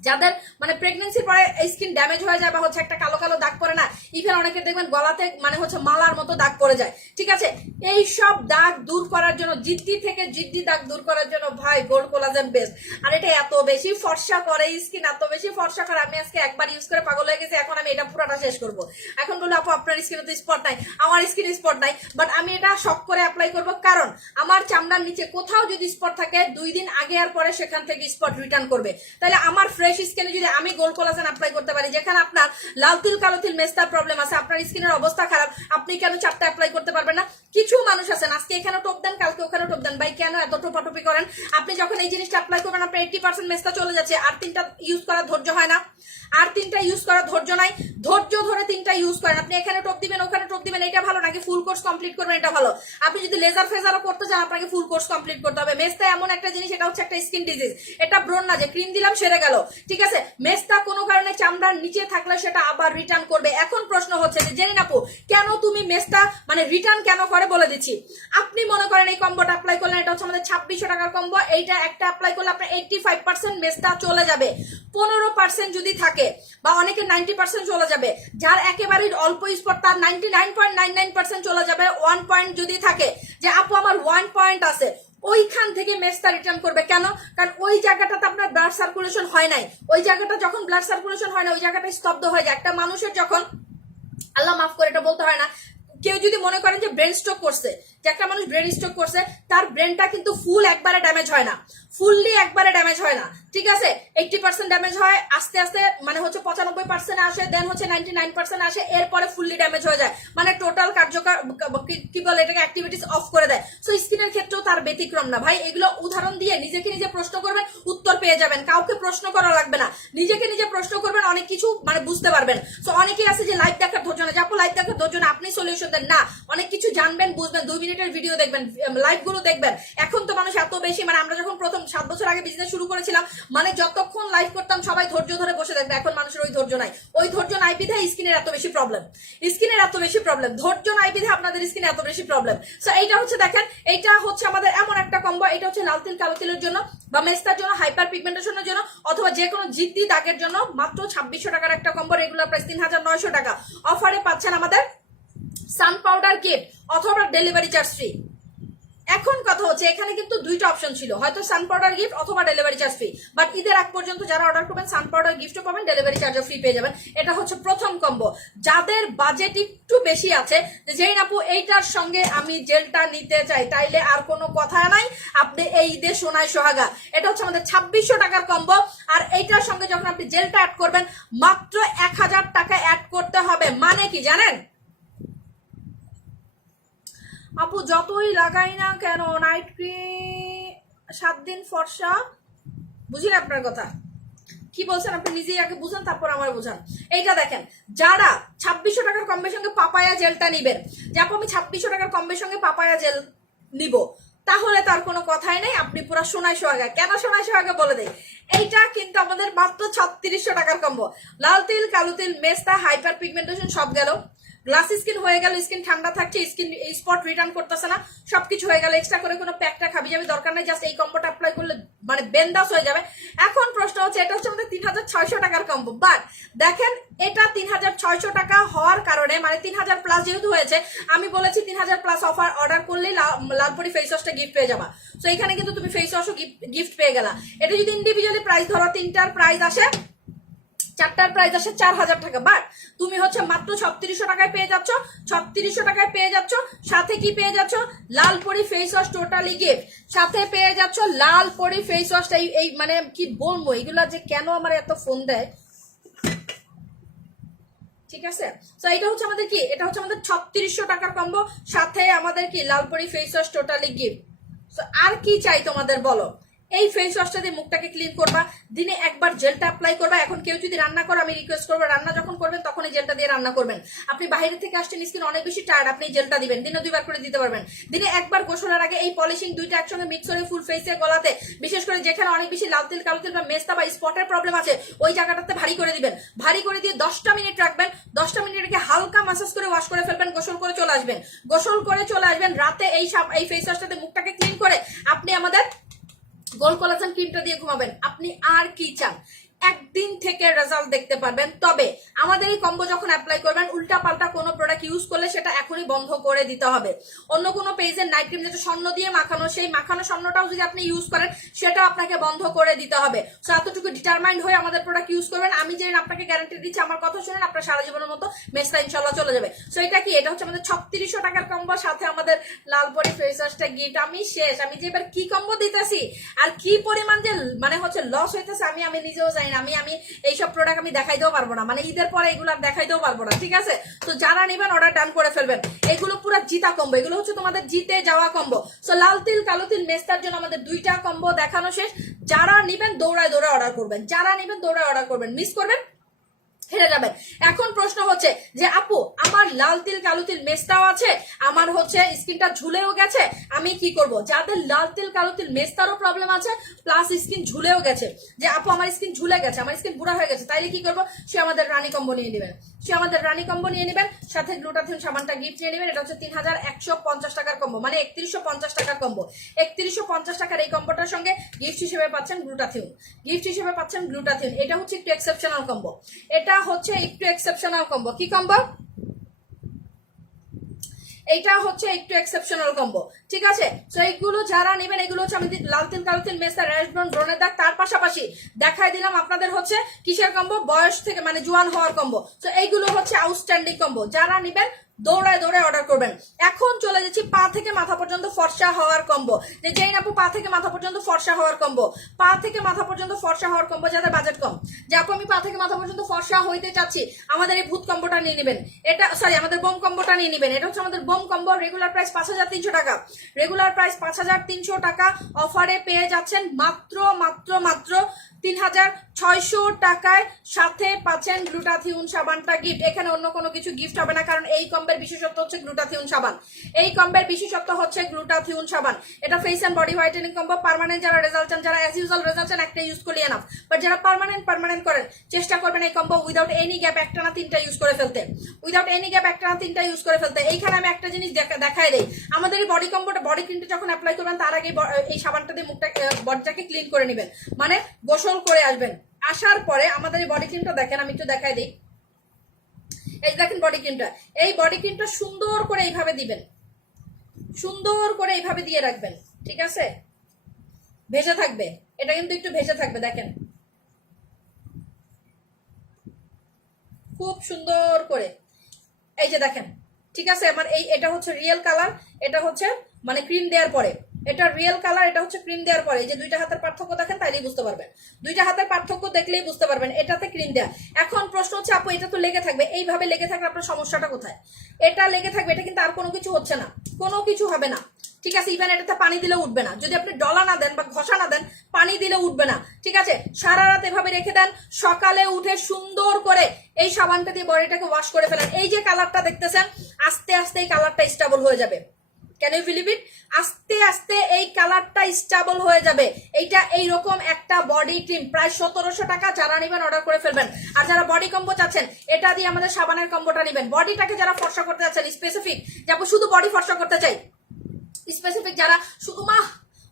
যাদের মানে প্রেগনেন্সির পরে স্কিন ড্যামেজ হয়ে যায় বা হচ্ছে একটা কালো কালো দাগ পড়ে না, ইভেন অনেকে দেখবেন গলাতে মানে হচ্ছে মালার মতো দাগ পড়ে যায়। ঠিক আছে, এই সব দাগ দূর করার জন্য, জিদ্দি থেকে জিদ্দি দাগ দূর করার জন্য ভাই গোল্ড কোলাজেন বেস্ট। আর এটা এত বেশি ফর্সা করে স্কিন, এত বেশি ফর্সা করে, আমি আজকে একবার ইউজ করে পাগল হয়ে গেছি। এখন আমি এটা পুরোটা শেষ করবো। এখন বললো আপু আপনার স্কিনে তো স্পট নাই, আমার স্কিনে স্পট নাই, বাট আমি এটা শখ করে অ্যাপ্লাই করবো, কারণ আমার চামড়ার নিচে কোথাও যদি স্পট থাকে 2 দিন আগে আর পরে সেখান থেকে স্পট রিটার্ন করবে। তাহলে আমার ফ্রেশ স্কিনে যদি আমি গোল্ড কোলাজেন অ্যাপ্লাই করতে পারি, যেখানে আপনার লাল তিল কালো তিল মেস্তার প্রবলেম আছে, আপনার স্কিনের অবস্থা খারাপ, আপনি কেন চারটা অ্যাপ্লাই করতে পারবেন না? কিছু মানুষ আছেন আজকে এখানে টপ দেন, কালকে ওখানে টপ দেন, ভাই কেন এত টোপাটপি করেন? আপনি যখন এই জিনিসটা অ্যাপ্লাই করবেন আপনার 80% মেস্তা চলে যাচ্ছে, আর 3টা ইউজ করার ধৈর্য হয় না, আর 3টা ইউজ করার ধৈর্য নাই, ধৈর্য ধরে 3টা ইউজ করেন। আপনি এখানে টপ দিবেন, ওখানে টপ দিবেন, এটা ভালো নাকি ফুল কোর্স কমপ্লিট করবেন এটা ভালো? আপনি যদি লেজার ফেজারও করতে চান আপনাকে ফুল কোর্স কমপ্লিট করতে হবে। মেস্তা এমন একটা জিনিস, এটা হচ্ছে একটা স্কিন ডিজিজ, এটা ব্রণ না যে ক্রিম দিলাম সেরে গেল। ঠিক আছে, মেস্তা কোনো কারণে চামড়ার নিচে থাকলে সেটা আবার রিটার্ন করবে। এখন প্রশ্ন হচ্ছে যে জেনে নাপু কেন তুমি মেস্তা মানে রিটার্ন কেন করে বলে দিচ্ছি। আপনি মনে করেন এই কম্বোটা অ্যাপ্লাই করলেন, এটা হচ্ছে আমাদের 2600 টাকার কম্বো, এইটা একটা অ্যাপ্লাই করলে আপনার 85% মেস্তা চলে যাবে, 15% যদি থাকে বা অনেকে 90% চলে যাবে, যার একেবারে অল্প স্পট তার 99.99% চলে যাবে। 1 পয়েন্ট যদি থাকে যে আপু আমার 1 পয়েন্ট আছে, ওইখান থেকে মেস্তা রিটার্ন করবে। কেন? কারণ ওই জায়গাটাতে আপনার ব্লাড সার্কুলেশন হয় নাই, ওই জায়গাটা যখন ব্লাড সার্কুলেশন হয় না ওই জায়গাটা স্তব্ধ হয়ে যায়। একটা মানুষের যখন, আল্লাহ মাফ করে এটা বলতে হয় না, কেউ যদি মনে করেন যে ব্রেন স্ট্রোক করছে, যে একটা মানুষ ব্রেন স্ট্রোক করছে, তার ব্রেনটা কিন্তু ফুল একবারে ড্যামেজ হয় না, ফুললি একবারে ড্যামেজ হয় না। ঠিক আছে, 80% ড্যামেজ হয়, আস্তে আস্তে মানে হচ্ছে 95% আসে, দেন হচ্ছে 99% আসে, এরপরে ফুললি ড্যামেজ হয়ে যায়, মানে টোটাল কার্যকর কি বলে এটাকে অ্যাক্টিভিটিস অফ করে দেয়। সো স্কিনের ক্ষেত্রেও তার ব্যতিক্রম না ভাই। এগুলো উদাহরণ দিয়ে নিজেকে নিজে প্রশ্ন করবেন, উত্তর পেয়ে যাবেন, কাউকে প্রশ্ন করা লাগবে না, নিজেকে নিজে প্রশ্ন করবেন, অনেক কিছু মানে বুঝতে পারবেন। সো অনেকেই আছে যে লাইভ দেখার ধৈর্য না, যাপো লাইভ দেখার ধৈর্য না, আপনি সলিউশন দেন না, অনেক কিছু জানবেন বুঝবেন, 2 মিনিটের ভিডিও দেখবেন, লাইভ গুলো দেখবেন। এখন তো মানুষ এত বেশি, মানে আমরা যখন প্রথম 7 বছর আগে বিজনেস শুরু করেছিলাম, মানে যতক্ষণ লাইভ করতাম সবাই ধৈর্য ধরে বসে দেখবে, এখন মানুষের ওই ধৈর্য নাই। ওই ধৈর্য নাই বিধে স্কিনের এত বেশি প্রবলেম, স্কিনের এত বেশি প্রবলেম, ধৈর্য নাই বিধে আপনাদের স্কিনে এত বেশি প্রবলেম। সো এইটা হচ্ছে দেখেন, এইটা হচ্ছে আমাদের এমন একটা কম্বো, এটা হচ্ছে লাল তিল কালো তিলের জন্য বা মেস্তার জন্য, হাইপার পিগমেন্টেশনের জন্য, অথবা যে কোনো জিদ্দি দাগের জন্য মাত্র 2600 টাকার একটা কম্বো, রেগুলার প্রাইস 3900 টাকা। অফারে পাচ্ছেন আমাদের সান পাউডার কিট অথবা ডেলিভারি চার্জ ফ্রি। এখন কথা হচ্ছে এখানে কিন্তু 2টা অপশন ছিল, হয়তো সান পাউডার গিফট অথবা ডেলিভারি চার্জ ফ্রি, বাট ঈদের আগ পর্যন্ত যারা অর্ডার করবেন সান পাউডার গিফটও পাবেন, ডেলিভারি চার্জও ফ্রি পেয়ে যাবেন। এটা হচ্ছে প্রথম কম্বো। যাদের বাজেট একটু বেশি আছে, যেই আপু এইটার সঙ্গে আমি জেলটা নিতে চাই, তাইলে আর কোনো কথা নাই, আপনি এই ঈদে সোনায় সোহাগা। এটা হচ্ছে আমাদের 2600 টাকার কম্বো, আর এইটার সঙ্গে যখন আপনি জেলটা অ্যাড করবেন মাত্র 1000 টাকা অ্যাড করতে হবে। মানে কি জানেন আপু, যতই লাগাই না কেন নাইট ক্রিম 7 দিন ফর্সা, বুঝলেন আপনার কথা কি বলছেন, আপনি নিজেই আগে বুঝেন তারপর আমার বুঝান। এইটা দেখেন, যারা 2600 টাকার কম্বের সঙ্গে পাপায়া জেলটা নিবেন, যে আপু আমি 2600 টাকার কম্বের সঙ্গে পাপায়া জেল নিব, তাহলে তার কোনো কথাই নেই, আপনি পুরো সোনায় সোহাগা। কেন সোনায় সোহাগা বলে দেয়, এইটা কিন্তু আমাদের মাত্র 3600 টাকার কম্বো। লাল তিল, কালো তিল, মেস্তা, হাইপার পিগমেন্টেশন সব গেল, গ্লাস স্কিন হয়ে গেল, স্কিন ঠান্ডা থাকছে, স্কিন স্পট রিটার্ন করতেছে না, সবকিছু হয়ে গেল। এক্সট্রা করে কোনো প্যাকটা খাবি যাবে দরকার নেই, জাস্ট এই কম্বোটা অ্যাপ্লাই করলে মানে বেন্দাস হয়ে যাবে। এখন প্রশ্ন হচ্ছে, এটা হচ্ছে আমাদের 3600 টাকার কম্বো, বাট দেখেন এটা 3600 টাকা হওয়ার কারণে মানে 3000 প্লাস যেহেতু হয়েছে, আমি বলেছি 3000 প্লাস অফার অর্ডার করলেই লালপরি ফেস ওয়াশটা গিফট পেয়ে যাবা। তো এখানে কিন্তু তুমি ফেস ওয়াশও গিফট পেয়ে গেলা। এটা যদি ইন্ডিভিজুয়ালি প্রাইস ধরো, 3টার প্রাইস আসে, 4টার প্রাইস আসে 4000 টাকা, বাট তুমি হচ্ছে মাত্র 3600 টাকায় পেয়ে যাচ্ছ। 3600 টাকায় পেয়ে যাচ্ছ, সাথে কি পেয়ে যাচ্ছ, Lalpari face wash totally gift, সাথে পেয়ে যাচ্ছ লালপরি ফেস ওয়াশটা। এই মানে কি বলবো, এগুলা যে কেন আমার এত ফোন দেয়, ঠিক আছে। তো এটা হচ্ছে আমাদের কি, এটা হচ্ছে আমাদের 3600 টাকার কম্বো, সাথে আমাদের কি Lalpari face wash totally gift. তো আর কি চাই তোমাদের বলো। এই ফেস ওয়াশটা দিয়ে মুখটাকে ক্লিন করবা, দিনে একবার জেলটা অ্যাপ্লাই করবা। এখন কেউ যদি রান্না করো, আমি রিকোয়েস্ট করবো রান্না যখন করবেন তখন এই জেলটা দিয়ে রান্না করবেন। আপনি বাইরে থেকে আসছেন, স্কিন অনেক বেশি টায়ার্ড, আপনি জেলটা দিবেন, দিনে 2বার করে দিতে পারবেন। দিনে একবার গোসলের আগে এই পলিশিং দুইটা একসঙ্গে মিক্স করে ফুল ফেসে গলাতে, বিশেষ করে যেখানে অনেক বেশি লাল তিল, কালো তিল বা মেস্তা বা স্পটের প্রবলেম আছে, ওই জায়গাটাতে ভারী করে দিবেন। ভারী করে দিয়ে 10টা মিনিট রাখবেন, 10টা মিনিট রেখে হালকা ম্যাসাজ করে ওয়াশ করে ফেলবেন, গোসল করে চলে আসবেন। গোসল করে চলে আসবেন, রাতে এই ফেস ওয়াশটাতে মুখটাকে ক্লিন করে আপনি আমাদের গোল্ড কোলাজেন ক্রিমটা দিয়ে ঘুমাবেন। আপনি আর কি চান, একদিন থেকে রেজাল্ট দেখতে পারবেন। তবে আমাদের এই কম্বো যখন অ্যাপ্লাই করবেন, উল্টা পাল্টা কোনো প্রোডাক্ট ইউজ করলে সেটা এখনই বন্ধ করে দিতে হবে। অন্য কোনো পেজের নাইট ক্রিম যেটা স্বর্ণ দিয়ে মাখানো, সেই মাখানো স্বর্ণটাও যদি আপনি ইউজ করেন, সেটাও আপনাকে বন্ধ করে দিতে হবে। সো এতটুকু ডিটারমাইন্ড হয়ে আমাদের প্রোডাক্ট ইউজ করবেন। আমি যে আপনাকে গ্যারান্টি দিচ্ছি, আমার কথা শুনেন, আপনার সারা জীবনের মতো মেসটা ইনশাল্লাহ চলে যাবে। সো এটা কি, এটা হচ্ছে আমাদের 3600 টাকার কম্বো, সাথে আমাদের লালপরি ফেস ওয়াশটা গিফট। আমি শেষ, আমি যে এবার কি কম্বো দিতেছি আর কি পরিমাণ যে মানে হচ্ছে লস হইতেছে, আমি নিজেও জানি না। আমি এইসব প্রোডাক্ট আমি দেখাইতেও পারবো না, মানে ঈদের পরে এগুলো আর দেখাইতেও পারবো না, ঠিক আছে। তো যারা নেবেন অর্ডার ডান করে ফেলবেন। এগুলো পুরো জিতা কম্বো, এগুলো হচ্ছে তোমাদের জিতে যাওয়া কম্বো। সো লাল তিল, কালো তিল, মেস্তার জন্য আমাদের 2টা কম্বো দেখানো শেষ। যারা নেবেন দৌড়ায় দৌড়ায় অর্ডার করবেন, যারা নেবেন দৌড়ায় অর্ডার করবেন, মিস করবেন হেরে যাবেন। এখন প্রশ্ন হচ্ছে যে আপু, আমার লাল তিল, কালো তিল, মেস্তাও আছে, আমার হচ্ছে স্কিনটা ঝুলেও গেছে, আমি কি করব? যাদের লাল তিল, কালো তিল, মেস্তারও প্রবলেম আছে, প্লাস স্কিন ঝুলেও গেছে, যে আপু আমার স্কিন ঝুলে গেছে, আমার স্কিন বুড়া হয়ে গেছে, তাইলে কি করবো? সে আমাদের রানী কম্বো নিয়ে নেবেন, সে আমাদের রানী কম্বো নিয়ে নেবেন, সাথে গ্লুটাথিয়ন সাবানটা গিফট নিয়ে নেবেন। এটা হচ্ছে 3150 টাকার কম্বো, মানে 3150 টাকার কম্বো। 3150 টাকার এই কম্বোটার সঙ্গে গিফট হিসেবে পাচ্ছেন গ্লুটাথিয়ন, গিফট হিসেবে পাচ্ছেন গ্লুটাথিয়ন। এটা হচ্ছে একটু এক্সেপশনাল কম্বো, এটা হচ্ছে একটু এক্সেপশনাল কম্বো। কি কম্বো? এইটা হচ্ছে একটু এক্সেপশনাল কম্বো, ঠিক আছে। তো এইগুলো যারা নেবেন, এগুলো হচ্ছে আমাদের লাল তিল, কালো তিল, মেস্তা, র্যাশ ব্রন, ব্রণের দাগ। তার পাশাপাশি দেখাই দিলাম আপনাদের হচ্ছে কিসের কম্বো, বয়স থেকে মানে জোয়ান হওয়ার কম্বো। তো এইগুলো হচ্ছে আউটস্ট্যান্ডিং কম্বো, যারা নেবেন দৌড়ায় দৌড়ায় অর্ডার করবেন। এখন চলে যাচ্ছি পা থেকে মাথা পর্যন্ত ফর্সা হওয়ার কম্বো। যে যেই আপু পা থেকে মাথা পর্যন্ত ফর্সা হওয়ার কম্বো, পা থেকে মাথা পর্যন্ত ফর্সা হওয়ার কম্বো, যাদের বাজেট কম, যে আপু আমি পা থেকে মাথা পর্যন্ত ফর্সা হইতে চাচ্ছি, আমাদের এই ভূত কম্বোটা নিয়ে নেবেন। এটা সরি, আমাদের বোম কম্বোটা নিয়ে নেবেন। এটা হচ্ছে আমাদের বোম কম্বো, রেগুলার প্রাইস 5300 টাকা, রেগুলার প্রাইস 5300 টাকা, অফারে পেয়ে যাচ্ছেন মাত্র মাত্র মাত্র 3600 টাকায়, সাথে পাচ্ছেন গ্লুটাথিয়ন সাবানটা গিফট। এখানে অন্য কোনো কিছু গিফট হবে না, কারণ এই কম্বের বিশেষত্ব হচ্ছে গ্লুটাথিয়ন সাবান। এই কম্বের বিশেষত্ব হচ্ছে গ্লুটাথিয়ন সাবান। এটা face and body whitening combo. Permanent যারা রেজাল্ট চান, যারা অ্যাজ ইউজুয়াল রেজাল্ট চান, একটা ইউজ করলে এনাফ। বাট যারা পার্মানেন্ট করেন, চেষ্টা করবেন এই কম্বো উইদাউট এনি গ্যাপ একটা না 3টা ইউজ করে ফেলতে, উইদাউট এনি গ্যাপ একটা না 3টা ইউজ করে ফেলতে। এইখানে আমি একটা জিনিস দেখাই দেই, আমাদের এই বডি কম্বোটা, বডি ক্রিমটা যখন অ্যাপ্লাই করবেন, তার আগে এই সাবানটা দিয়ে মুখটা বডিটাকে ক্লিন করে নেবেন, মানে গোসল করে আসবেন। আসার পরে আমাদের এই বডি ক্রিমটা দেখেন, আমি একটু দেখাই দিই। এই দেখেন বডি ক্রিমটা, এই বডি ক্রিমটা সুন্দর করে এইভাবে দিবেন, সুন্দর করে এইভাবে দিয়ে রাখবেন, ঠিক আছে। ভেজে থাকবে, এটা কিন্তু একটু ভেজে থাকবে, দেখেন খুব সুন্দর করে। এই যে দেখেন, ঠিক আছে। আমার এটা হচ্ছে রিয়েল কালার, এটা হচ্ছে মানে ক্রিম দেওয়ার পরে, এটা রিয়েল কালার, এটা হচ্ছে ক্রিম দেওয়ার পরে। যে দুইটা হাতের পার্থক্য দেখেন, তাইলেই বুঝতে পারবেন, দুইটা হাতের পার্থক্য দেখলেই বুঝতে পারবেন। এটাতে ক্রিম দেওয়া। এখন প্রশ্ন হচ্ছে আপু এটা তো লেগে থাকবে, এইভাবে লেগে থাকলে আপনার সমস্যাটা কোথায়? এটা লেগে থাকবে, এটা কিন্তু আর কোনো কিছু হচ্ছে না, কোনো কিছু হবে না, ঠিক আছে। ইভেন এটাতে পানি দিলে উঠবে না, যদি আপনি ডলা না দেন বা ঘষা না দেন, পানি দিলে উঠবে না, ঠিক আছে। সারা রাত এভাবে রেখে দেন, সকালে উঠে সুন্দর করে এই সাবানটা দিয়ে বডিটাকে ওয়াশ করে ফেলেন। এই যে কালারটা দেখতেছেন, আস্তে আস্তে এই কালারটা স্টেবল হয়ে যাবে, ক্যান ইউ বিলিভ ইট? আস্তে আস্তে এই কালারটা স্টেবল হয়ে যাবে। এইটা এইরকম একটা বডি ক্রিম প্রায় 1700 টাকা, যারা নেবেন অর্ডার করে ফেলবেন। আর যারা বডি কম্বো চাচ্ছেন, এটা দিয়ে আমাদের সাবানের কম্বোটা নেবেন। বডিটাকে যারা ফর্সা করতে যাচ্ছেন স্পেসিফিক, যাবো শুধু বডি ফর্সা করতে চাই, স্পেসিফিক যারা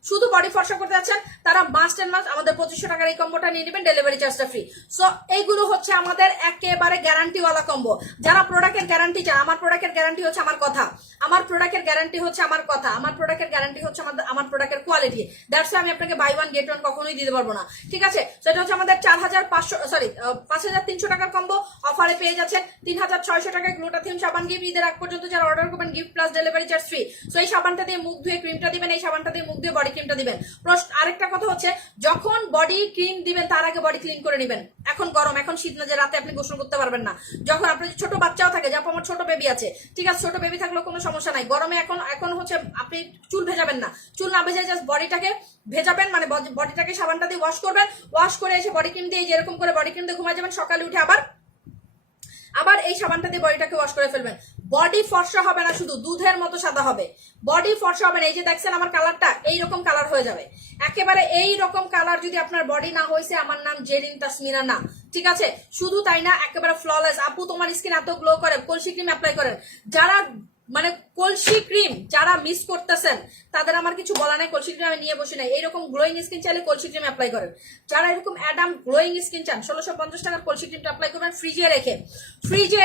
শুধু বডি ফর্সা করতে যাচ্ছেন, তারা মাস্ট এন্ড মাস্ট আমাদের 2500 টাকার এই কম্বোটা নিয়ে নেবেন, ডেলিভারি চার্জটা ফ্রি। সো এইগুলো হচ্ছে আমাদের একেবারে গ্যারান্টিওয়ালা কম্বো। যারা প্রোডাক্টের গ্যারান্টি চান, আমার প্রোডাক্টের গ্যারান্টি হচ্ছে আমার কথা, আমার প্রোডাক্টের গ্যারান্টি হচ্ছে আমার কথা, আমার প্রোডাক্টের গ্যারান্টি হচ্ছে আমার প্রোডাক্টের কোয়ালিটি। দ্যাটস আমি আপনাকে বাই ওয়ান গেট ওয়ান কখনোই দিতে পারবো না, ঠিক আছে? সেটা হচ্ছে আমাদের 5300 টাকার কম্বো অফারে পেয়ে যাচ্ছেন 3600 টাকায় গ্লুটাথিন সাবান গিফট। ঈদের আগ পর্যন্ত যারা অর্ডার করবেন gift plus delivery charge free. So এই সাবানটা দিয়ে মুখ ধুয়ে ক্রিমটা দিবেন, এই সাবানটা দিয়ে মুখ ধুয়ে বডি ক্রিমটা দিবেন। আরেকটা কথা হচ্ছে, যখন বডি ক্রিম দিবেন তার আগে বডি ক্লিন করে নেবেন। এখন গরম, এখন শীত না যে রাতে আপনি গোসল করতে পারবেন না। যখন আপনার ছোট বাচ্চাও থাকে, যাপো আমার ছোট বেবি আছে, ঠিক আছে, ছোট বেবি থাকলেও কোনো সমস্যা নাই। গরমে এখন হচ্ছে আপনি চুল ভেজাবেন না, চুল না ভেজে জাস্ট বডিটাকে ভেজাবেন, মানে বডিটাকে সাবানটা দিয়ে ওয়াশ করবেন। ওয়াশ করে এসে বডি ক্রিম দিয়ে যেরকম করে বডি ক্রিম দিয়ে ঘুমায় যাবেন, সকালে উঠে আবার এই সাবানটা দিয়ে বডিটাকে ওয়াশ করে ফেলবেন। বডি ফর্সা হবে না, শুধু দুধের মতো সাদা হবে। বডি ফর্সা হবে না, এই যে দেখছেন আমার কালারটা এইরকম কালার হয়ে যাবে, একেবারে এইরকম কালার। যদি আপনার বডি না হয়েছে, আমার নাম জেরিন তাসমিনা না, ঠিক আছে? শুধু তাই না, একেবারে ফ্ললেস। আপু তোমার স্কিন এত গ্লো করে, কলসি ক্রিম অ্যাপ্লাই করেন। যারা মানে কলসি ক্রিম যারা মিস করতেছেন, তাদের আমার কিছু বলা নাই, কলসি ক্রিম আমি নিয়ে বসে নাই। এইরকম গ্লোয়িং স্কিন চাইলে কলসি ক্রিম অ্যাপ্লাই করেন। যারা এরকম অ্যাডাম গ্লোয়িং স্কিন চান, 1650 টাকার কলসি ক্রিমটা অ্যাপ্লাই করবেন ফ্রিজে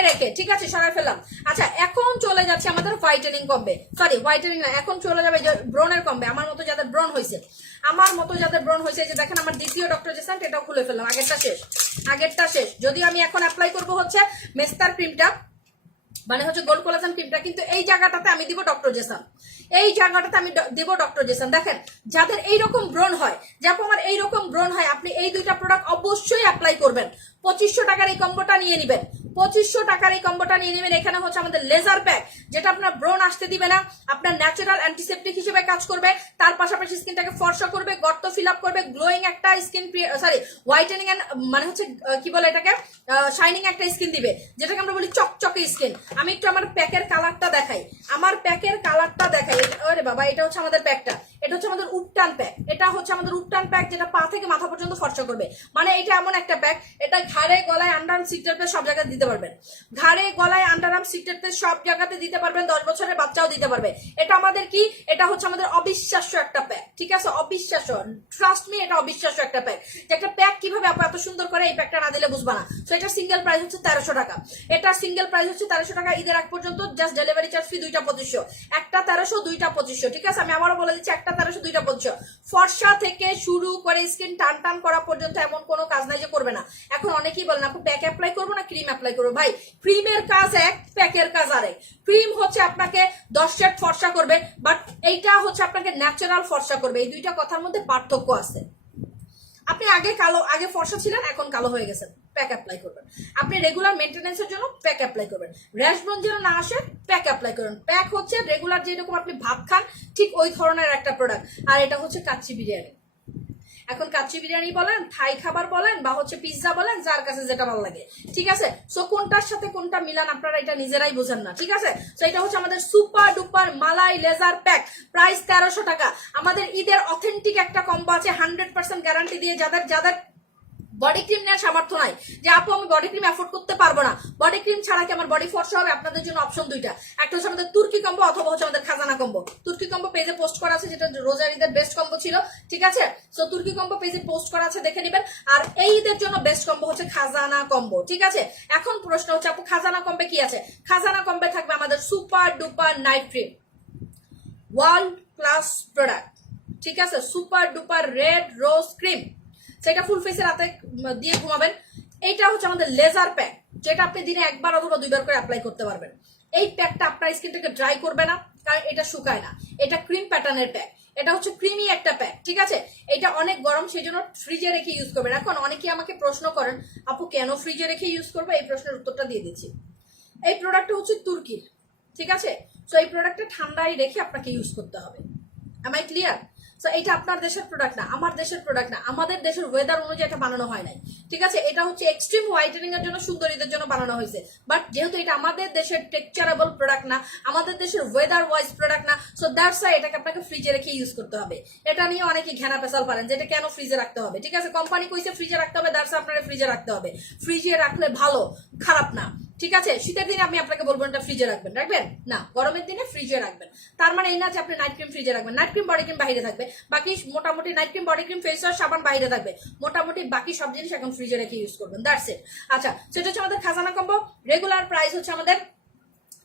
রেখে, ঠিক আছে? সরাই ফেললাম। আচ্ছা, এখন চলে যাচ্ছে আমাদের হোয়াইটেনিং কম্বে, সরি হোয়াইটেনিং না, এখন চলে যাবে ব্রনের কম্বে। আমার মতো যাদের ব্রন হয়েছে, যে দেখেন আমার দ্বিতীয় ডক্টর জেসান্ট, এটাও খুলে ফেললাম, আগেরটা শেষ। যদিও আমি এখন অ্যাপ্লাই করবো হচ্ছে মেস্তার ক্রিমটা, মানে হচ্ছে গোল্ড কোলাজেন ক্রিমটা, কিন্তু এই জায়গাটাতে আমি দিব ডক্টর জেসান। দেখেন, যাদের এইরকম ব্রণ হয়, যেমন আমার এইরকম ব্রণ হয়, আপনি এই দুইটা প্রোডাক্ট অবশ্যই অ্যাপ্লাই করবেন। 2500 টাকার এই কম্বোটা নিয়ে নেবেন, 2500 টাকার এই কম্বোটা নিয়ে নেবেন। এখানে হচ্ছে আমাদের লেজার প্যাক, যেটা আপনার ব্রণ আসতে দিবে না, আপনার ন্যাচারাল অ্যান্টিসেপটিক হিসেবে কাজ করবে, তার পাশাপাশি স্কিনটাকে ফর্সা করবে, গর্ত ফিল আপ করবে, গ্লোয়িং একটা স্কিন, সরি হোয়াইটেনিং এন্ড মানে হচ্ছে কি বলে এটাকে, শাইনিং একটা স্কিন দিবে, যেটাকে আমরা বলি চকচকে স্কিন। আমি একটু আমার প্যাকের কালারটা দেখাই, আরে বাবা, এটা হচ্ছে আমাদের প্যাকটা, এটা হচ্ছে আমাদের উপটান প্যাক, যেটা পা থেকে মাথা পর্যন্ত ফর্সা করবে। মানে এটা এমন একটা প্যাক, এটা ঘাড়ে গলায় আন্ডারআর্ম সিক্রেট প্লেস সব জায়গায় দিতে পারবেন, 10 বছরের বাচ্চাও দিতে পারবে। এটা আমাদের কি, এটা হচ্ছে আমাদের অবিশ্বাস্য একটা প্যাক, ঠিক আছে? অবিশ্বাস্য, ট্রাস্ট মি, এটা অবিশ্বাস্য একটা প্যাক। যে একটা প্যাক কিভাবে আপু এত সুন্দর করে, এই প্যাকটা না দিলে বুঝবা না। তো এটা সিঙ্গেল প্রাইস হচ্ছে 1300 টাকা, ঈদের আগ পর্যন্ত। জাস্ট ডেলিভারি চার্জ ফি 2টা 2500, একটা 1300, 2টা 2500, ঠিক আছে? আমি আবারও বলে দিচ্ছি, একটা 1300, 2টা 2500। ফর্সা থেকে শুরু করে স্কিন টান করা পর্যন্ত এমন কোনো কাজ নাই যে করবে না। এখন অনেকেই বলেন আপু প্যাক অ্যাপ্লাই করবো না ক্রিম অ্যাপ্লাই করবো? ভাই, ক্রিমের কাজ এক, প্যাকের কাজ আরেক। ক্রিম হচ্ছে আপনাকে 10 সেট ফর্সা করবে, বাট এইটা হচ্ছে আপনাকে ন্যাচারাল ফর্সা করবে। এই দুইটা কথার মধ্যে পার্থক্য আছে। আপনি আগে ফর্সা ছিলেন, এখন কালো হয়ে গেছেন, প্যাক অ্যাপ্লাই করবেন। আপনি রেগুলার মেইনটেনেন্সের জন্য প্যাক অ্যাপ্লাই করবেন। র্যাশ ব্রন যেন না আসে, প্যাক অ্যাপ্লাই করবেন। প্যাক হচ্ছে রেগুলার যেরকম আপনি ভাত খান, ঠিক ওই ধরনের একটা প্রোডাক্ট। আর এটা হচ্ছে কাচ্চি বিরিয়ানি। এখন কাচ্চি বিরিয়ানি বলেন, থাই খাবার বলেন, বা হচ্ছে পিৎজা বলেন, যার কাছে যেটা ভালো লাগে, ঠিক আছে? সো কোনটার সাথে কোনটা মিলান আপনারা এটা নিজেরাই বোঝেন না, ঠিক আছে? সো এটা হচ্ছে আমাদের সুপার ডুপার মালাই লেজার প্যাক, প্রাইস 1300 টাকা। আমাদের ঈদের অথেন্টিক একটা কম্বো আছে, 100% গ্যারান্টি দিয়ে। যাদের বডি ক্রিম নেওয়ার সামর্থ্য নাই, যে আপু আমি বডি ক্রিম অ্যাফোর্ড করতে পারবো না, বডি ক্রিম ছাড়া কি আমার বডি ফর্সা হবে, আপনাদের জন্য অপশন দুইটা। একটা হচ্ছে আমাদের তুর্কি কম্বো, অথবা হচ্ছে আমাদের খাজানা কম্বো। তুর্কি কম্বো পেজে পোস্ট করা আছে, যেটা রোজার ঈদের বেস্ট কম্বো ছিল, ঠিক আছে? সো তুর্কি কম্বো পেজে পোস্ট করা আছে, দেখে নেবেন। আর এই ঈদের জন্য বেস্ট কম্বো হচ্ছে খাজানা কম্বো, ঠিক আছে? এখন প্রশ্ন হচ্ছে আপু খাজানা কম্বে কি আছে? খাজানা কম্বে থাকবে আমাদের super duper night cream, world class product, ঠিক আছে? Super duper red rose cream, সেটা ফুল ফেসে রাতে দিয়ে ঘুমাবেন। এইটা হচ্ছে আমাদের লেজার প্যাক, যেটা আপনি দিনে একবার অথবা 2বার করে অ্যাপ্লাই করতে পারবেন। এই প্যাকটা আপনার স্কিনটাকে ড্রাই করবে না, কারণ এটা শুকায় না। এটা ক্রিম প্যাটার্নের প্যাক, এটা হচ্ছে ক্রিমি একটা প্যাক, ঠিক আছে? এটা অনেক গরম, সেই জন্য ফ্রিজে রেখে ইউজ করবেন। এখন অনেকেই আমাকে প্রশ্ন করেন আপু কেন ফ্রিজে রেখে ইউজ করবো, এই প্রশ্নের উত্তরটা দিয়ে দিচ্ছি। এই প্রোডাক্টটা হচ্ছে তুর্কির, ঠিক আছে? সো এই প্রোডাক্টটা ঠান্ডায় রেখে আপনাকে ইউজ করতে হবে। Am I clear? সো এটা আপনার দেশের প্রোডাক্ট না, আমার দেশের প্রোডাক্ট না, আমাদের দেশের ওয়েদার অনুযায়ী এটা বানানো হয় নাই, ঠিক আছে। এটা হচ্ছে এক্সট্রিম হোয়াইটেনিং এর জন্য, সুন্দরীদের জন্য বানানো হয়েছে, বাট যেহেতু এটা আমাদের দেশের টেক্সচারেবল প্রোডাক্ট না, আমাদের দেশের ওয়েদার ওয়াইজ প্রোডাক্ট না, সো দ্যাটস ওয়াই এটাকে আপনাকে ফ্রিজে রেখে ইউজ করতে হবে। এটা নিয়ে অনেকে ঘেনা পেশাল পারেন যে এটা কেন ফ্রিজে রাখতে হবে, ঠিক আছে। কোম্পানি কইছে ফ্রিজে রাখতে হবে, দ্যাটস আপনারা ফ্রিজে রাখতে হবে। ফ্রিজে রাখলে ভালো, খারাপ না, ঠিক আছে। শীতের দিনে আমি আপনাকে বলবো এটা ফ্রিজে রাখবেন, রাখবেন না। গরমের দিনে ফ্রিজে রাখবেন, তার মানে এই না যে আপনি নাইট ক্রিম ফ্রিজে রাখবেন। নাইট ক্রিম বডি ক্রিম বাইরে থাকবে, বাকি মোটামুটি night cream body cream face wash সাবান বাইরে থাকবে, মোটামুটি বাকি সব জিনিস এখন ফ্রিজে রেখে ইউজ করবেন, দ্যাটস ইট। আচ্ছা, সেটা হচ্ছে আমাদের খাজানা কম্বো। রেগুলার প্রাইস হচ্ছে আমাদের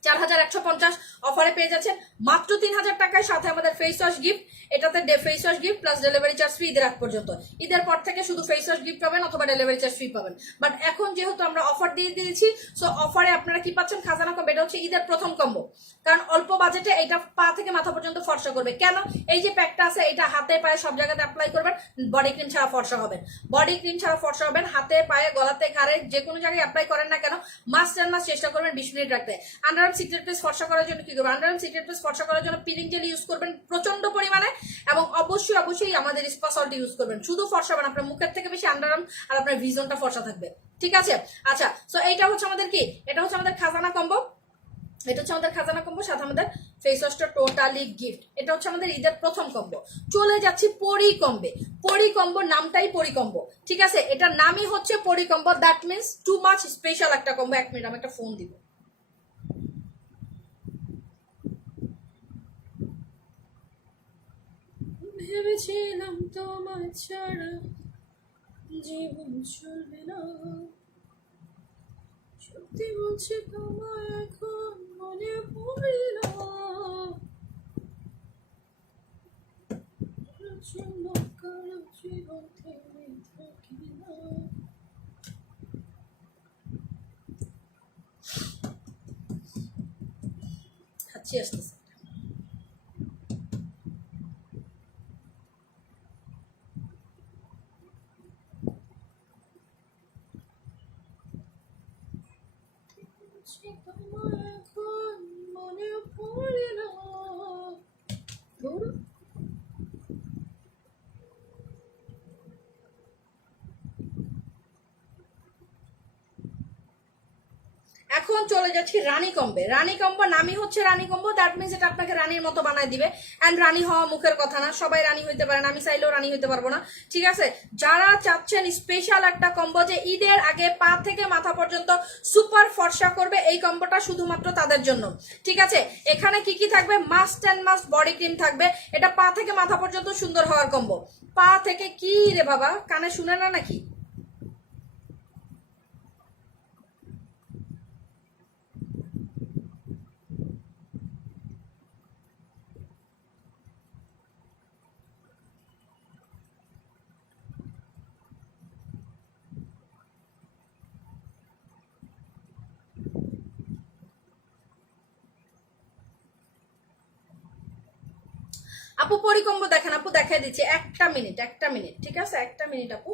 4150, অফারে পেয়ে যাচ্ছেন মাত্র 3000 টাকায়, সাথে আমাদের ফেস ওয়াশ গিফট। এটাতে face wash gift plus delivery charge free ঈদের আগ পর্যন্ত। ঈদের পর থেকে শুধু ফেস ওয়াশ গিফট পাবেন অথবা ডেলিভারি চার্জ ফ্রি পাবেন। বাট এখন যেহেতু আমরা অফার দিয়ে দিয়েছি, সো অফারে আপনারা কি পাচ্ছেন, খাজানা কম্বো। এটা হচ্ছে ঈদের প্রথম কম্বো, কারণ অল্প বাজেটে এটা পা থেকে মাথা পর্যন্ত ফর্সা করবে। কেন? এই যে প্যাকটা আছে এটা হাতে পায়ে সব জায়গাতে অ্যাপ্লাই করবেন, বডি ক্রিম ছাড়া ফর্সা হবেন, বডি ক্রিম ছাড়া ফর্সা হবেন। হাতে পায়ে গলাতে ঘাড়ে যে কোনো জায়গায় অ্যাপ্লাই করেন না কেন, মাস্ট অ্যান্ড মাস্ট চেষ্টা করবেন 20 মিনিট রাখতে। আন্ডারআর্ম সিক্রেট প্লেস ফর্সা করার জন্য কি করবেন, আন্ডারআর্ম সিক্রেট প্লেস ফর্সা করার জন্য পিলিং জেল ইউজ করবেন প্রচন্ড পরিমাণে, এবং অবশ্যই আমাদের স্পা সল্ট ইউজ করবেন। শুধু ফর্সা হবেন, আপনার মুখের থেকে বেশি আন্ডারআর্ম আর আপনার ভিজনটা ফর্সা থাকবে, ঠিক আছে। আচ্ছা, সো এইটা হচ্ছে আমাদের কি, এটা হচ্ছে আমাদের খাজানা কম্বো। এটা হচ্ছে আমাদের খাজানা কম্বো, সাথে আমাদের ফেস ওয়াশটা টোটালি গিফট। এটা হচ্ছে আমাদের ঈদের প্রথম কম্বো। চলে যাচ্ছি পরি কম্বে। পরি কম্বো নামটাই পরি কম্বো, ঠিক আছে। এটার নামই হচ্ছে পরি combo, that means too much special একটা কম্বো। 1 মিনিট, আমি একটা ফোন দিব। ভেবেছিলাম তোমার ছাড়া জীবন চলবে না, সত্যি বলছি তোমার এখন মনে পড়ল, কারো জীবন থেমে থাকি না। হাঁচি আসতেছে। তোমার এখন মনে পড়ল, এখন চলে যাচ্ছি রানী কম্বে। রানী কম্বো নামই হচ্ছে রানী কম্বো, দ্যাট মিনস এটা আপনাকে রানীর মতো বানায় দিবে। অ্যান্ড রানী হওয়া মুখের কথা না, সবাই রানী হইতে পারেন, আমি চাইলেও রানী হইতে পারবো না, ঠিক আছে। যারা চাচ্ছেন স্পেশাল একটা কম্বো যে ঈদের আগে পা থেকে মাথা পর্যন্ত সুপার ফর্সা করবে, এই কম্বোটা শুধুমাত্র তাদের জন্য, ঠিক আছে। এখানে কি কি থাকবে, must and must body cream থাকবে। এটা পা থেকে মাথা পর্যন্ত সুন্দর হওয়ার কম্বো। পা থেকে কি রে বাবা, কানে শুনে না নাকি? আপু পরিকম্ব দেখেন, আপু দেখাই দিচ্ছি, একটা মিনিট, ঠিক আছে, একটা মিনিট আপু।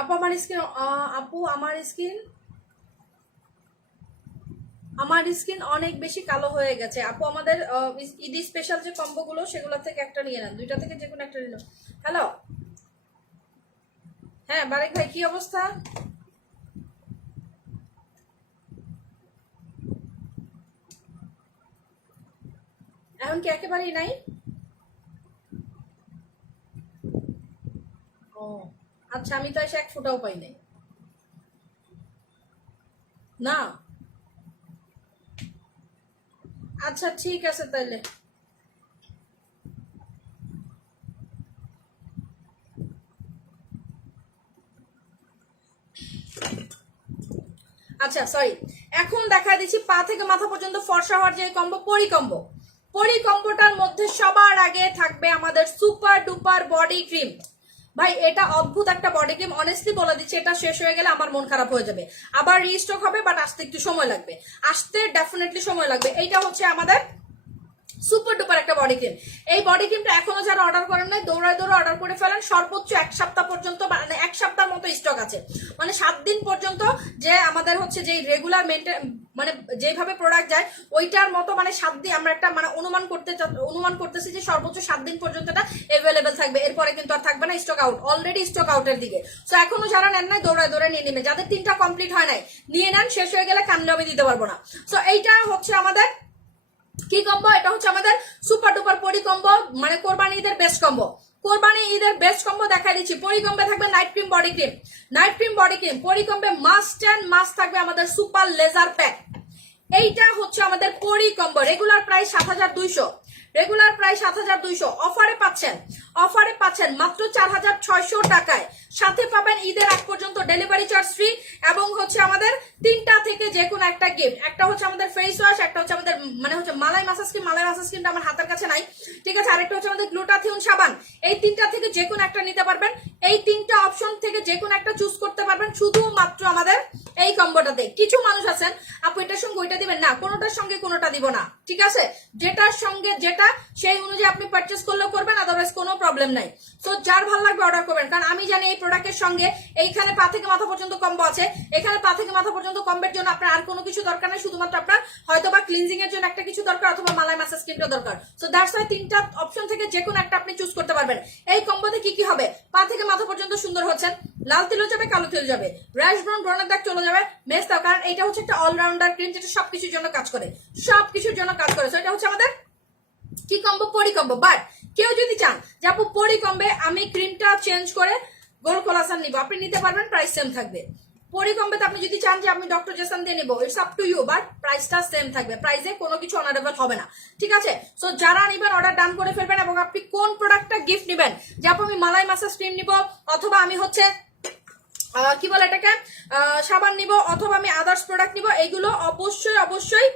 আপু আমার স্কিন, আপু আমার স্কিন অনেক বেশি কালো হয়ে গেছে আপু। আমাদের ঈদ স্পেশাল যে কম্বোগুলো সেগুলো থেকে একটা নিয়ে নেন, দুইটা থেকে যে কোনো একটা নিন। হ্যালো, হ্যাঁ বারেক ভাই, কি অবস্থা? এখন কি একেবারেই নাই? ও আচ্ছা, আমি তো এসে 1 ফোঁটাও পাই নাই না। আচ্ছা ঠিক আছে তাইলে। আচ্ছা সরি, এখন দেখা দিচ্ছি পা থেকে মাথা পর্যন্ত ফর্সা হওয়ার যে কম্বো, পরিকম্বো। পরিকম্বোটার মধ্যে সবার আগে থাকবে আমাদের সুপার ডুপার বডি ক্রিম। ভাই এটা অদ্ভুত একটা বডি ক্রিম, অনেস্টলি বলে দিচ্ছি, এটা শেষ হয়ে গেলে আমার মন খারাপ হয়ে যাবে। আবার রিস্টক হবে, বাট আসতে একটু সময় লাগবে, আসতে ডেফিনেটলি সময় লাগবে। এইটা হচ্ছে আমাদের সুপার ডুপার একটা বডি ক্রিম। এই বডি ক্রিমটা এখনো যারা অর্ডার করেন নাই, দৌড়ায় অর্ডার করে ফেলেন। সর্বোচ্চ 1 সপ্তাহ পর্যন্ত, মানে 1 সপ্তাহের মতো স্টক আছে, মানে 7 দিন পর্যন্ত। যে আমাদের হচ্ছে যে রেগুলার মেনটেন মানে যেভাবে প্রোডাক্ট যায় ওইটার মতো মানে 7 দিন আমরা একটা মানে অনুমান করতেছি যে সর্বোচ্চ 7 দিন পর্যন্ত এটা অ্যাভেলেবেল থাকবে, এরপরে কিন্তু আর থাকবে না, স্টক আউট, অলরেডি স্টক আউটের দিকে। সো এখনো যারা নেন নাই দৌড়ায় নিয়ে নেবে, যাদের 3টা কমপ্লিট হয় নাই নিয়ে নেন, শেষ হয়ে গেলে কানলে আমি দিতে পারবো না। সো এইটা হচ্ছে আমাদের কি কম্বো, এটা হচ্ছে আমাদের সুপার ডুপার পরি কম্বো, মানে কোরবানি ঈদের বেস্ট কম্বো। কোরবানি ঈদের বেস্ট কম্বো দেখাই দিচ্ছি। পরি কম্বে থাকবে night cream body cream, night cream body cream. পরি কম্বে মাস্ট এন্ড মাস্ট থাকবে আমাদের সুপার লেজার প্যাক। এইটা হচ্ছে আমাদের পরি combo, regular price 7200, regular price 7200, অফারে পাচ্ছেন মাত্র 4600 টাকায়। সাথে পাবেন ঈদের আগ পর্যন্ত ডেলিভারি চার্জ ফ্রি, এবং হচ্ছে আমাদের 3টা থেকে যে কোনো একটা গিফট। একটা হচ্ছে আমাদের ফেস ওয়াশ, একটা হচ্ছে আমাদের মানে হচ্ছে মালাই মাসাজ ক্রিমটা আমার হাতের কাছে নাই, ঠিক আছে, আরেকটা হচ্ছে আমাদের গ্লুটাথিয়ন সাবান। এই 3টা থেকে যে কোনো একটা নিতে পারবেন, এই 3টা অপশন থেকে যে কোনো একটা চুজ করতে পারবেন শুধুমাত্র আমাদের এই কম্বোটাতে। কিছু মানুষ আছেন আপু এটার সঙ্গে ওইটা দিবেন না, কোনোটার সঙ্গে কোনোটা দিব না, ঠিক আছে, যেটার সঙ্গে যেটা সেই অনুযায়ী আপনি পারচেস করলেও করবেন, আদারওয়াইজ কোনো প্রবলেম নাই। সো যার ভালো লাগবে অর্ডার করবেন, কারণ আমি জানি এই প্রোডাক্টের সঙ্গে এইখানে পা থেকে মাথা পর্যন্ত কম্বো আছে, এখানে পা থেকে মাথা পর্যন্ত কম্বের জন্য আপনার আর কোনো কিছু দরকার নেই, শুধুমাত্র আপনার হয়তো বা ক্লিনজিং এর জন্য একটা কিছু দরকার, অথবা মালাই মাসাজ ক্রিমটা দরকার। সো দ্যাটস ওয়াই 3টা অপশন থেকে যে কোনো একটা আপনি চুজ করতে পারবেন। এই কম্বোতে কি কি হবে, পা থেকে মাথা পর্যন্ত সুন্দর হচ্ছেন, লাল তিলও যাবে, কালো তিল যাবে, র্যাশ ব্রাউন ব্রণের দাগ চলে যাবে, মেস্তাও, কারণ এটা হচ্ছে একটা অলরাউন্ডার ক্রিম যেটা সবকিছুর জন্য কাজ করে, সবকিছুর জন্য কাজ করে। সো এটা হচ্ছে আমাদের কি কম্বো, পরি কম্বো। বাট কেউ যদি চান যে আপু পরি কম্বে আমি ক্রিমটা চেঞ্জ করে গোল কোলাসান নিব, আপনি নিতে পারবেন, প্রাইস সেম থাকবে। পরি কম্বেতে আপনি যদি চান যে আমি ডক্টর জেসান দিয়ে নিব, it's up to you, but প্রাইসটা সেম থাকবে, প্রাইসে কোনো কিছু অনারেবল হবে না, ঠিক আছে। সো যারা নিবেন অর্ডার ডান করে ফেলবেন, এবং আপনি কোন প্রোডাক্টটা গিফট নিবেন, যে আপু আমি মালাই মাসাজ ক্রিম নিব, অথবা আমি হচ্ছে কি বলে এটাকে সাবান নিব, অথবা আমি আদার্স প্রোডাক্ট নিব, এইগুলো অবশ্যই অবশ্যই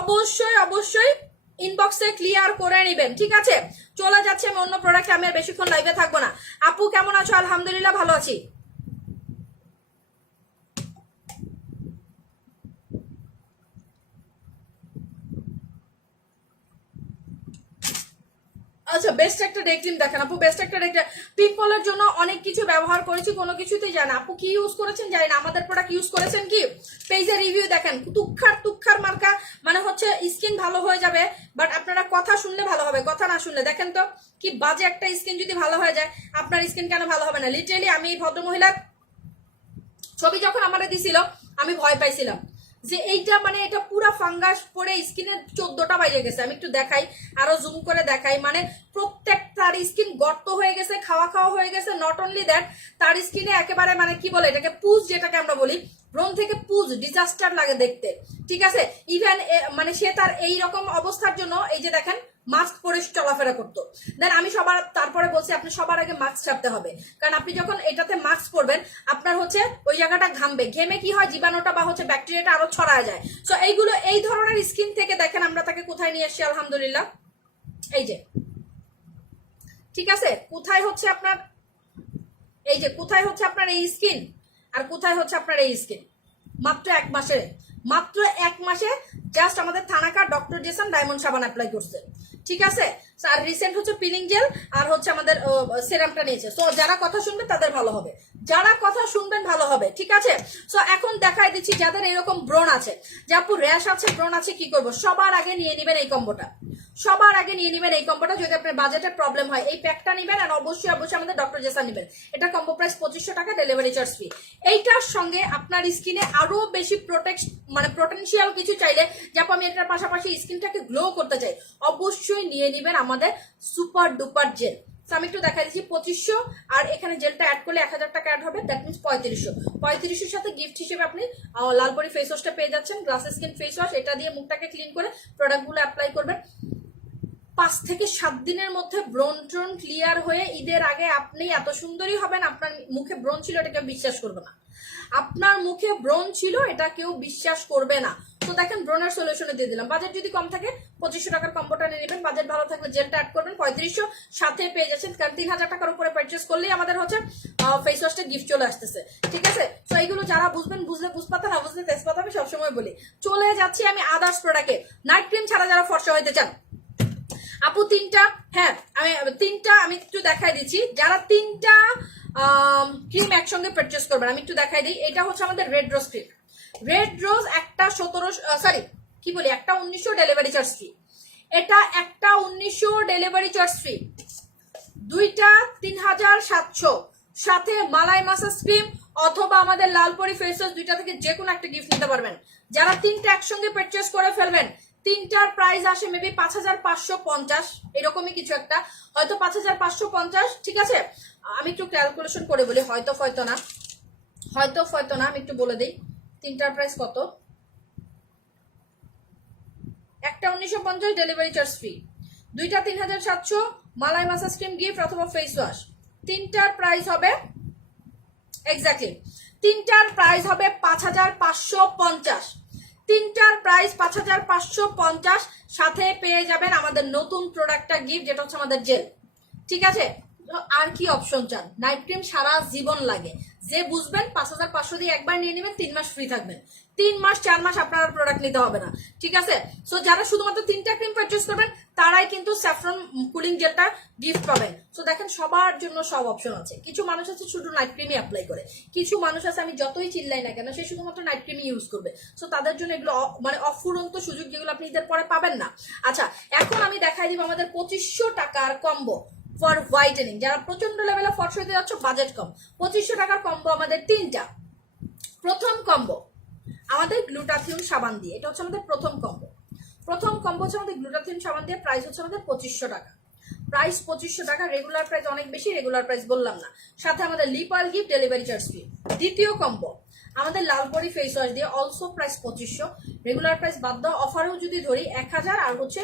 অবশ্যই অবশ্যই ইনবক্সে ক্লিয়ার করে নেবেন, ঠিক আছে। চলে যাচ্ছে আমি অন্য প্রোডাক্টে, আমি আর বেশিক্ষণ লাইভে থাকবো না। আপু কেমন আছো? আলহামদুলিল্লাহ ভালো আছি। আচ্ছা বেস্ট একটা ডে ক্রিম দেখেন আপু, বেস্ট একটা ডে ক্রিম। পিম্পলের জন্য অনেক কিছু ব্যবহার করেছি, কোনো কিছুতেই জানা। আপু কি ইউজ করেছেন জানি না, আমাদের প্রোডাক্ট ইউজ করেছেন কি? পেজে রিভিউ দেখেন, তুক্ষার মার্কা, মানে হচ্ছে স্কিন ভালো হয়ে যাবে, বাট আপনারা কথা শুনলে ভালো হবে, কথা না শুনলে দেখেন তো কি বাজে একটা স্কিন। যদি ভালো হয়ে যায় আপনার স্কিন কেন ভালো হবে না? লিটারেলি আমি এই ভদ্রমহিলার ছবি যখন আমারে দিছিল আমি ভয় পাইছিলাম যে এইটা মানে এটা পুরা ফাঙ্গাস পরে স্কিনের 14টা বাইরে গেছে। আমি একটু দেখাই, আরো জুম করে দেখাই, মানে প্রত্যেক তার স্কিন গর্ত হয়ে গেছে, খাওয়া হয়ে গেছে। নট অনলি দ্যাট, তার স্কিনে একেবারে মানে কি বলে এটাকে পুজ, যেটাকে আমরা বলি ব্রণ থেকে পুজ, ডিজাস্টার লাগে দেখতে, ঠিক আছে। ইভেন মানে সে তার এই রকম অবস্থার জন্য এই যে দেখেন মাস্ক পরে চলাফেরা করতো। দেন আমি তারপরে বলছি আপনি সবার আগে মাস্ক ছাড়তে হবে, কারণ আপনি যখন এটাতে মাস্ক পরবেন আপনার হচ্ছে ওই জায়গাটা ঘামবে, ঘেমে কি হয় জীবাণুটা বা হচ্ছে ব্যাকটেরিয়াটা আরো ছড়ায় যায়। সো এইগুলো এই ধরনের স্কিন থেকে দেখেন আমরা তাকে কোথায় নিয়ে এসেছি আলহামদুলিল্লাহ, এই যে, ঠিক আছে। কোথায় হচ্ছে আপনার এই যে, কোথায় হচ্ছে আপনার এই স্কিন, আর কোথায় হচ্ছে আপনার এই স্কিন। মাত্র 1 মাসে জাস্ট আমাদের থানাকা ডক্টর জেসান ডায়মন্ড সাবান অ্যাপ্লাই করছে, ঠিক আছে। আর রিসেন্ট হচ্ছে পিলিং জেল আর হচ্ছে আমাদের সেরামটা নিয়েছে। সো যারা কথা শুনবে তাদের ভালো হবে, যারা কথা শুনবেন ভালো হবে, ঠিক আছে। সো এখন দেখাই দিচ্ছি যাদের এরকম ব্রণ আছে, যে আপু র্যাশ আছে, ব্রণ আছে, কি করবো, সবার আগে নিয়ে নেবেন এই কম্বোটা, সবার আগে নিয়ে নেবেন এই কম্বোটা। যদি আপনার বাজেটের প্রবলেম হয় এই প্যাকটা নেবেন, আর অবশ্যই অবশ্যই আমাদের ডক্টর জেসান নেবেন। এটা কম্বো প্রাইস 2500 টাকা, ডেলিভারি চার্জ ফ্রি। এইটার সঙ্গে আপনার স্কিনে আরো বেশি মানে পোটেনশিয়াল কিছু চাইলে, যাপ আমি এটার পাশাপাশি স্কিনটাকে গ্লো করতে চাই, অবশ্যই নিয়ে নেবেন আমাদের সুপার ডুপার জেল। আমি একটু দেখা দিচ্ছি 2500, আর এখানে জেলটা অ্যাড করলে 1000 টাকা অ্যাড হবে, দ্যাট মিনস 3500 সাথে গিফট হিসেবে আপনি লালপরি ফেস ওয়াশটা পেয়ে যাচ্ছেন, গ্লাস স্কিন ফেস ওয়াশ। এটা দিয়ে মুখটাকে ক্লিন করে প্রোডাক্টগুলো অ্যাপ্লাই করবেন। 5 থেকে 7 দিনের মধ্যে ব্রণ ট্রন ক্লিয়ার হয়ে ঈদের আগে আপনি এত সুন্দরই হবেন। আপনার মুখে ব্রণ ছিল এটা কেউ বিশ্বাস করবে না, আপনার মুখে ব্রণ ছিল এটা কেউ বিশ্বাস করবে না। তো দেখেন ব্রণের সলিউশনে দিয়ে দিলাম। বাজেট যদি কম থাকে 2500 টাকার কম্বোটা নিয়ে নেবেন, বাজেট ভালো থাকলে জেলটা অ্যাড করবেন 3500, সাথে পেয়ে যাচ্ছেন, কারণ 3000 টাকার উপরে পারচেস করলেই আমাদের হচ্ছে ফেস ওয়াশটা গিফট চলে আসতেছে, ঠিক আছে। তো এইগুলো যারা বুঝবেন, বুঝলে বুঝপাতা, না বুঝলে তেজপাতা, আমি সবসময় বলি। চলে যাচ্ছি আমি আদার্স প্রোডাক্টে। নাইট ক্রিম ছাড়া যারা ফর্সা হইতে চান আপু 3টা, হ্যাঁ আমি 3টা আমি একটু দেখাই দিচ্ছি। যারা 3টা ক্রিম একসঙ্গে পারচেস করবেন আমি একটু দেখাই দিই। এটা হচ্ছে আমাদের red rose cream, red rose একটা 1700, সরি কি বলি, একটা 1900 ডেলিভারি চার্জ ফ্রি, এটা একটা 1900 ডেলিভারি চার্জ ফ্রি, দুইটা 3700, সাথে মালাই মাসাজ ক্রিম অথবা আমাদের লালপরি ফেস ওয়াশ, দুইটা থেকে যে কোনো একটা গিফট নিতে পারবেন। যারা তিনটা একসঙ্গে পারচেস করে ফেলবেন, তিনটার প্রাইস আসে মেবি 5550, এরকমই কিছু একটা, হয়তো 5550, ঠিক আছে। আমি একটু ক্যালকুলেশন করে বলি, হয়তো না, আমি একটু বলে দিই তিনটার প্রাইস কত। একটা 1950 ডেলিভারি চার্জ ফ্রি, দুইটা 3700, মালাই মাসাজ ক্রিম গিফট অথবা ফেস ওয়াশ, তিনটার প্রাইস হবে এক্স্যাক্টলি, তিনটার প্রাইস হবে 5550, তিনটার প্রাইস 5550, সাথে পেয়ে যাবেন আমাদের নতুন প্রোডাক্টটা গিফট, যেটা হচ্ছে আমাদের জেল, ঠিক আছে। আর কি অপশন চান? নাইট ক্রিম সারা জীবন লাগে, যে বুঝবেন 5500 দিয়ে একবার নিয়ে নেবেন, 3 মাস ফ্রি থাকবেন, 3 মাস 4 মাস আপনার প্রোডাক্ট নিতে হবে না, ঠিক আছে। সো যারা শুধুমাত্র তিনটা ক্রিম পারচেজ করবেন, তারাই কিন্তু স্যাফরন কুলিং জেলটা গিফট পাবেন। সো দেখেন, সবার জন্য সব অপশন আছে। কিছু মানুষ আছে শুধু নাইট ক্রিমই অ্যাপ্লাই করে, কিছু মানুষ আছে আমি যতই চিল্লাই না কেন সে শুধুমাত্র নাইট ক্রিমই ইউজ করবে। সো তাদের জন্য এগুলো মানে অফুরন্ত সুযোগ, যেগুলো আপনি ঈদের পরে পাবেন না। আচ্ছা, এখন আমি দেখাই দিব আমাদের 2500 টাকার কম্বো ফর হোয়াইটেনিং। যারা প্রচন্ড লেভেলে ফর্সা হতে যাচ্ছ, বাজেট কম, 2500 টাকার কম্বো আমাদের তিনটা। প্রথম কম্বো আমাদের গ্লুটাথিয়ন সাবান দিয়ে, এটা হচ্ছে আমাদের প্রথম কম্বো। প্রথম কম্বো হচ্ছে আমাদের গ্লুটাথিয়ন সাবান দিয়ে, প্রাইস হচ্ছে আমাদের 2500 টাকা, প্রাইস 2500 টাকা। রেগুলার প্রাইস অনেক বেশি, রেগুলার প্রাইস বললাম না, সাথে আমাদের lip oil gift, delivery charge free. দ্বিতীয় কম্বো আমাদের লালপরি ফেস ওয়াশ দিয়ে, অলসো প্রাইস 2500, রেগুলার প্রাইস বাদ দাও, অফারেও যদি ধরি 1000 আর হচ্ছে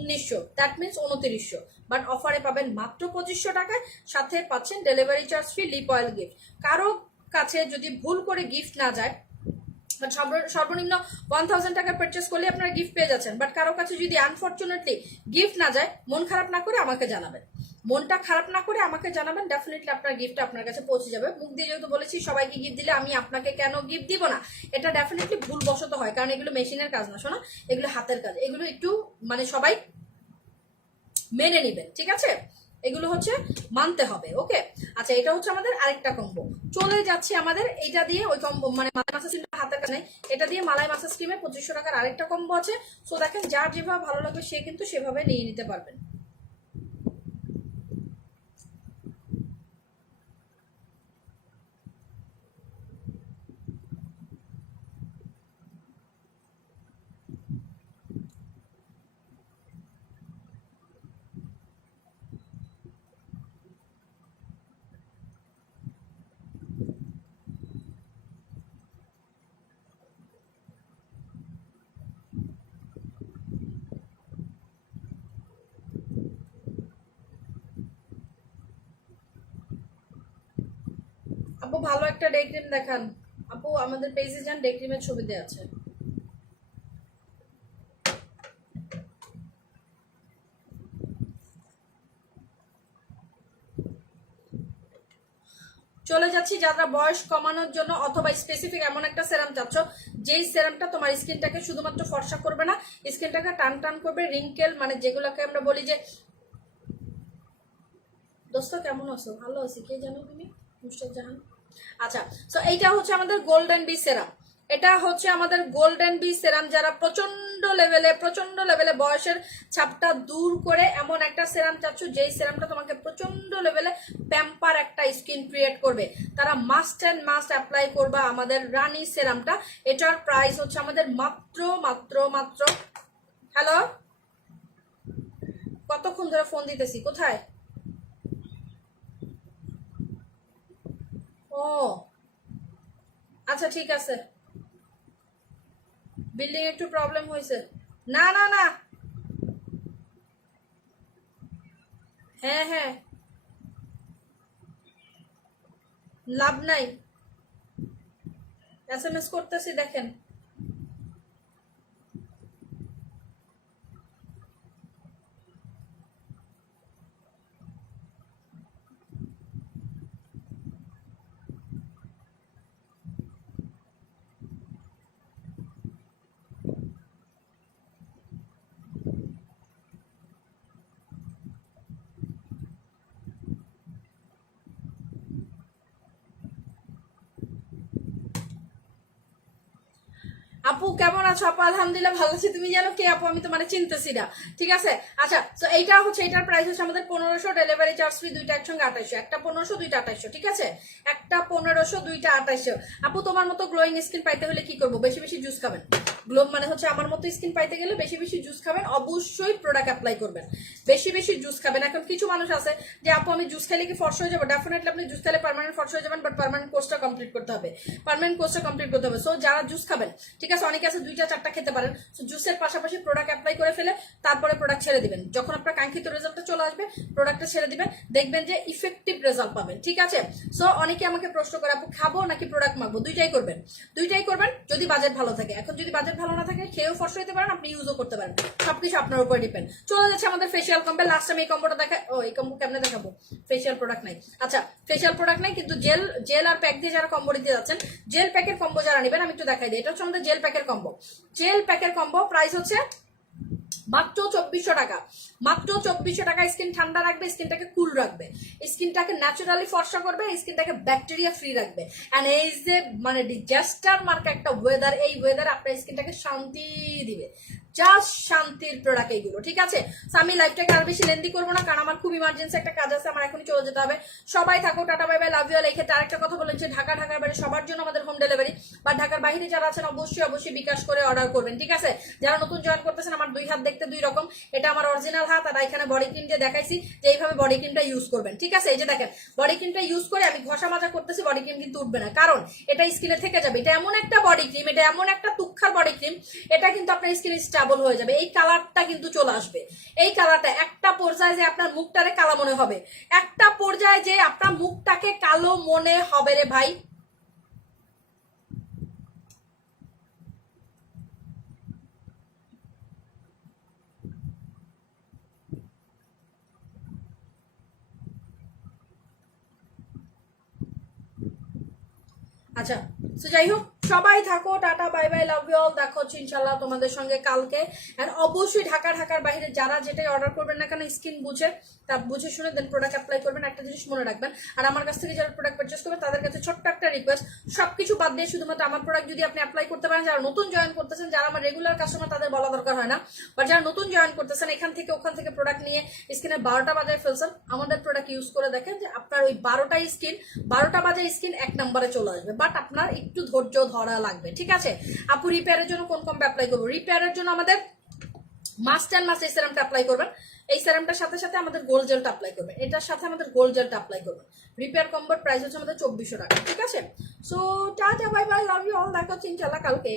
1900, দ্যাট মিনস 2900, বাট অফারে পাবেন মাত্র 2500 টাকায়, সাথে পাচ্ছেন delivery charge free, lip oil gift. কারো কাছে যদি ভুল করে গিফট না যায়, সর্বনিম্ন 1000 টাকা পারচেস করলে আপনারা গিফট পেয়ে যাচ্ছেন, বাট কারো কাছে যদি আনফরচুনেটলি গিফট না যায়, মন খারাপ না করে আমাকে জানাবেন, মনটা খারাপ না করে আমাকে জানাবেন, ডেফিনেটলি আপনার গিফট আপনার কাছে পৌঁছে যাবে। মুখ দিয়ে যেহেতু বলেছি সবাইকে গিফট দিলে আমি আপনাকে কেন গিফট দিব না, এটা ডেফিনেটলি ভুলবশত হয়, কারণ এগুলো মেশিনের কাজ না, শোনা, এগুলো হাতের কাজ, এগুলো একটু মানে সবাই মেনে নেবেন, ঠিক আছে, এগুলো হচ্ছে মানতে হবে, ওকে। আচ্ছা, এটা হচ্ছে আমাদের আরেকটা কম্বো। চলে যাচ্ছে আমাদের এটা দিয়ে, ওই কম্বো মানে মালাই মাসাজ ক্রিম হাতের কাছে, এটা দিয়ে মালাই মাসাজ ক্রিমে 2500 টাকার আরেকটা কম্বো আছে। সো দেখেন, যার যেভাবে ভালো লাগবে সে কিন্তু সেভাবে নিয়ে নিতে পারবেন। আপু ভালো একটা ডে ক্রিম দেখান। আপু আমাদের পেজে যান, ডে ক্রিমের ছবি দেওয়া আছে। চলে যাচ্ছি, যারা বয়স কমানোর জন্য অথবা স্পেসিফিক এমন একটা সেরাম চাচ্ছ, যেই সেরামটা তোমার স্কিনটাকে শুধুমাত্র ফর্সা করবে না, স্কিনটাকে টান টান করবে, রিঙ্কেল মানে যেগুলোকে আমরা বলি যে, দোস্ত কেমন আছো? ভালো আছি, কে জানো তুমি? মুস্তাক জাহান। আচ্ছা, সো এইটা হচ্ছে আমাদের গোল্ডেন বি সেরাম, এটা হচ্ছে আমাদের গোল্ডেন বি সেরাম। যারা প্রচন্ড লেভেলে বয়সের ছাপটা দূর করে এমন একটা সেরাম চাচ্ছ, যেই সেরামটা তোমাকে প্রচন্ড লেভেলে প্যাম্পার একটা স্কিন ক্রিয়েট করবে, তারা মাস্ট অ্যান্ড মাস্ট অ্যাপ্লাই করবা আমাদের রানী সেরামটা। এটার প্রাইস হচ্ছে আমাদের মাত্র মাত্র মাত্র, হ্যালো, কতক্ষণ ধরে ফোন দিতেছি, কোথায়? ও আচ্ছা, ঠিক আছে, বিল্ডিং একটু প্রবলেম হয়েছে। না না না, হ্যাঁ হ্যাঁ, লাভ নাই, এসএমএস করতেছি, দেখেন। আপু কেমন আছো? আপু আলহামদুলিল্লাহ ভালো আছি। তুমি জানো কে আপু? আমি তোমার চিনতেছি না, ঠিক আছে। আচ্ছা, তো এইটা হচ্ছে, এটার প্রাইস হচ্ছে আমাদের 1500, ডেলিভারি চার্জ ফ্রি, দুইটা একসঙ্গে 2800। একটা 1500, দুইটা 2800, ঠিক আছে। একটা 1500, দুইটা 2800। আপু তোমার মতো গ্লোয়িং স্কিন পাইতে হলে কি করবো? বেশি বেশি জুস খাবেন। গ্লো মানে হচ্ছে আমার মতো স্কিন পাইতে গেলে বেশি বেশি জুস খাবেন, অবশ্যই প্রোডাক্ট অ্যাপ্লাই করবেন, বেশি বেশি জুস খাবেন। এখন কিছু মানুষ আছে যে আপু আমি জুস খেলে কি ফর্সা হয়ে যাবো? ডেফিনেটলি আপনি জুস খেলে পার্মানেন্ট ফর্সা হয়ে যাবেন, বাট পার্মানেন্ট কোর্সটা কমপ্লিট করতে হবে, পার্মানেন্ট কোর্সটা কমপ্লিট করতে হবে। সো যারা জুস খাবেন, ঠিক আছে, অনেকে আছে 2টা 4টা খেতে পারেন, সো জুসের পাশাপাশি প্রোডাক্ট অ্যাপ্লাই করে ফেলে তারপরে প্রোডাক্ট ছেড়ে দিবেন। যখন আপনার কাঙ্ক্ষিত রেজাল্টটা চলে আসবে, প্রোডাক্টটা ছেড়ে দিবেন, দেখবেন যে ইফেক্টিভ রেজাল্ট পাবেন, ঠিক আছে। সো অনেকে আমাকে প্রশ্ন করে আপু খাবো নাকি প্রোডাক্ট মাখবো? দুইটাই করবেন, দুইটাই করবেন যদি বাজেট ভালো থাকে। এখন যদি বাজেট ভালো না থাকে, খেয়েও ফর্সা হতে পারেন, আপনি ইউজও করতে পারেন, সবকিছু আপনার উপর ডিপেন্ড। চলে যাচ্ছে আমাদের ফেসিয়াল কম্বো। লাস্ট টাইম এই কম্বোটা দেখা, ও এই কম্বো কেমনে দেখাবো? ফেসিয়াল প্রোডাক্ট নাই, আচ্ছা ফেসিয়াল প্রোডাক্ট নাই, কিন্তু জেল জেল আর প্যাক দিয়ে যারা কম্বো দিতে যাচ্ছেন, জেল প্যাকের কম্বো যারা নেবেন, আমি একটু দেখাই দিই। এটা হচ্ছে আমাদের জেল প্যাকের কম্বো। জেল প্যাকের কম্বো প্রাইস হচ্ছে মাত্র 2400 টাকা, মাত্র 2400 টাকা। স্কিন ঠান্ডা রাখবে, স্কিনটাকে কুল রাখবে, স্কিনটাকে ন্যাচারালি ফর্সা করবে, স্কিনটাকে ব্যাকটেরিয়া ফ্রি রাখবে। এন্ড এই যে মানে ডিজাস্টার মার্কা একটা ওয়েদার, এই ওয়েদার আপনার স্কিনটাকে শান্তি দিবে, জাস্ট শান্তির প্রোডাক্ট এইগুলো, ঠিক আছে। আমি লাইফটাকে আর বেশি লেন্দি করবো না, কারণ আমার খুব ইমার্জেন্সি একটা কাজ আছে, আমার এখনই চলে যেতে হবে। সবাই থাকো, tata bye bye, love you all. এই ক্ষেত্রে আরেকটা কথা বলেন যে ঢাকার বাইরে সবার জন্য আমাদের হোম ডেলিভারি, বা ঢাকার বাইরে যারা আছেন অবশ্যই অবশ্যই বিকাশ করে অর্ডার করবেন, ঠিক আছে। যারা নতুন জয়েন করতেছেন, আমার 2 হাত দেখতে 2 রকম, এটা আমার অরিজিনাল হাত, আর এখানে বডি ক্রিম দিয়ে দেখাইছি যে এইভাবে বডি ক্রিমটা ইউজ করবেন, ঠিক আছে। এই যে দেখেন বডি ক্রিমটা ইউজ করে আমি ঘষা মাজা করতেছি, বডি ক্রিম কিন্তু উঠবে না, কারণ এটা স্কিনে থেকে যাবে। এটা এমন একটা বডি ক্রিম, এটা এমন একটা তুক্ষার বডি ক্রিম, এটা কিন্তু আপনার স্কিনে স্টেবল হয়ে যাবে। এই কালারটা কিন্তু চলে আসবে, এই কালারটা একটা পর্যায়ে যে আপনার মুখটারে কালো মনে হবে, একটা পর্যায়ে যে আপনার মুখটাকে কালো মনে হবে রে ভাই। আচ্ছা, তো যাই হোক, সবাই থাকো, tata bye bye, love you all. দেখা হচ্ছে ইনশাল্লাহ তোমাদের সঙ্গে কালকে। এন্ড অবশ্যই ঢাকার বাইরে যারা যেটাই অর্ডার করবেন না কেন, স্কিন বুঝে, তা বুঝে শুনে দেন প্রোডাক্ট অ্যাপ্লাই করবেন। একটা জিনিস মনে রাখবেন, আর আমার কাছ থেকে যারা প্রোডাক্ট পারচেস করবেন তাদের কাছে ছোট্ট একটা রিকোয়েস্ট, সবকিছু বাদ দিয়ে শুধুমাত্র আমার প্রোডাক্ট যদি আপনি অ্যাপ্লাই করতে পারেন। যারা নতুন জয়েন করতেছেন, যারা আমার রেগুলার কাস্টমার, তাদের বলা দরকার হয় না, বা যারা নতুন জয়েন করতেছেন, এখান থেকে ওখান থেকে প্রোডাক্ট নিয়ে স্কিনে 12টা বাজায় ফেলছেন, আমাদের প্রোডাক্ট ইউজ করে দেখেন যে আপনার ওই 12টা বাজায় স্কিন 1 নম্বরে চলে আসবে, বাট আপনার একটু ধৈর্য ধরা লাগবে, ঠিক আছে। আপু রিপেয়ারের জন্য কোন কম্বো অ্যাপ্লাই করবো? রিপেয়ারের জন্য আমাদের মাস্ট অ্যান্ড মাস্ট এই সেরামটা অ্যাপ্লাই করবেন। এই সেরামটার সাথে সাথে আমাদের গোল্ড জেলটা অ্যাপ্লাই করবেন, এটার সাথে আমাদের গোল্ড জেলটা অ্যাপ্লাই করবেন। রিপেয়ার কম্বোর প্রাইস হচ্ছে আমাদের 2400 টাকা, ঠিক আছে। So tata bye bye, love you all. দেখা হচ্ছে ইনশাল্লাহ কালকে।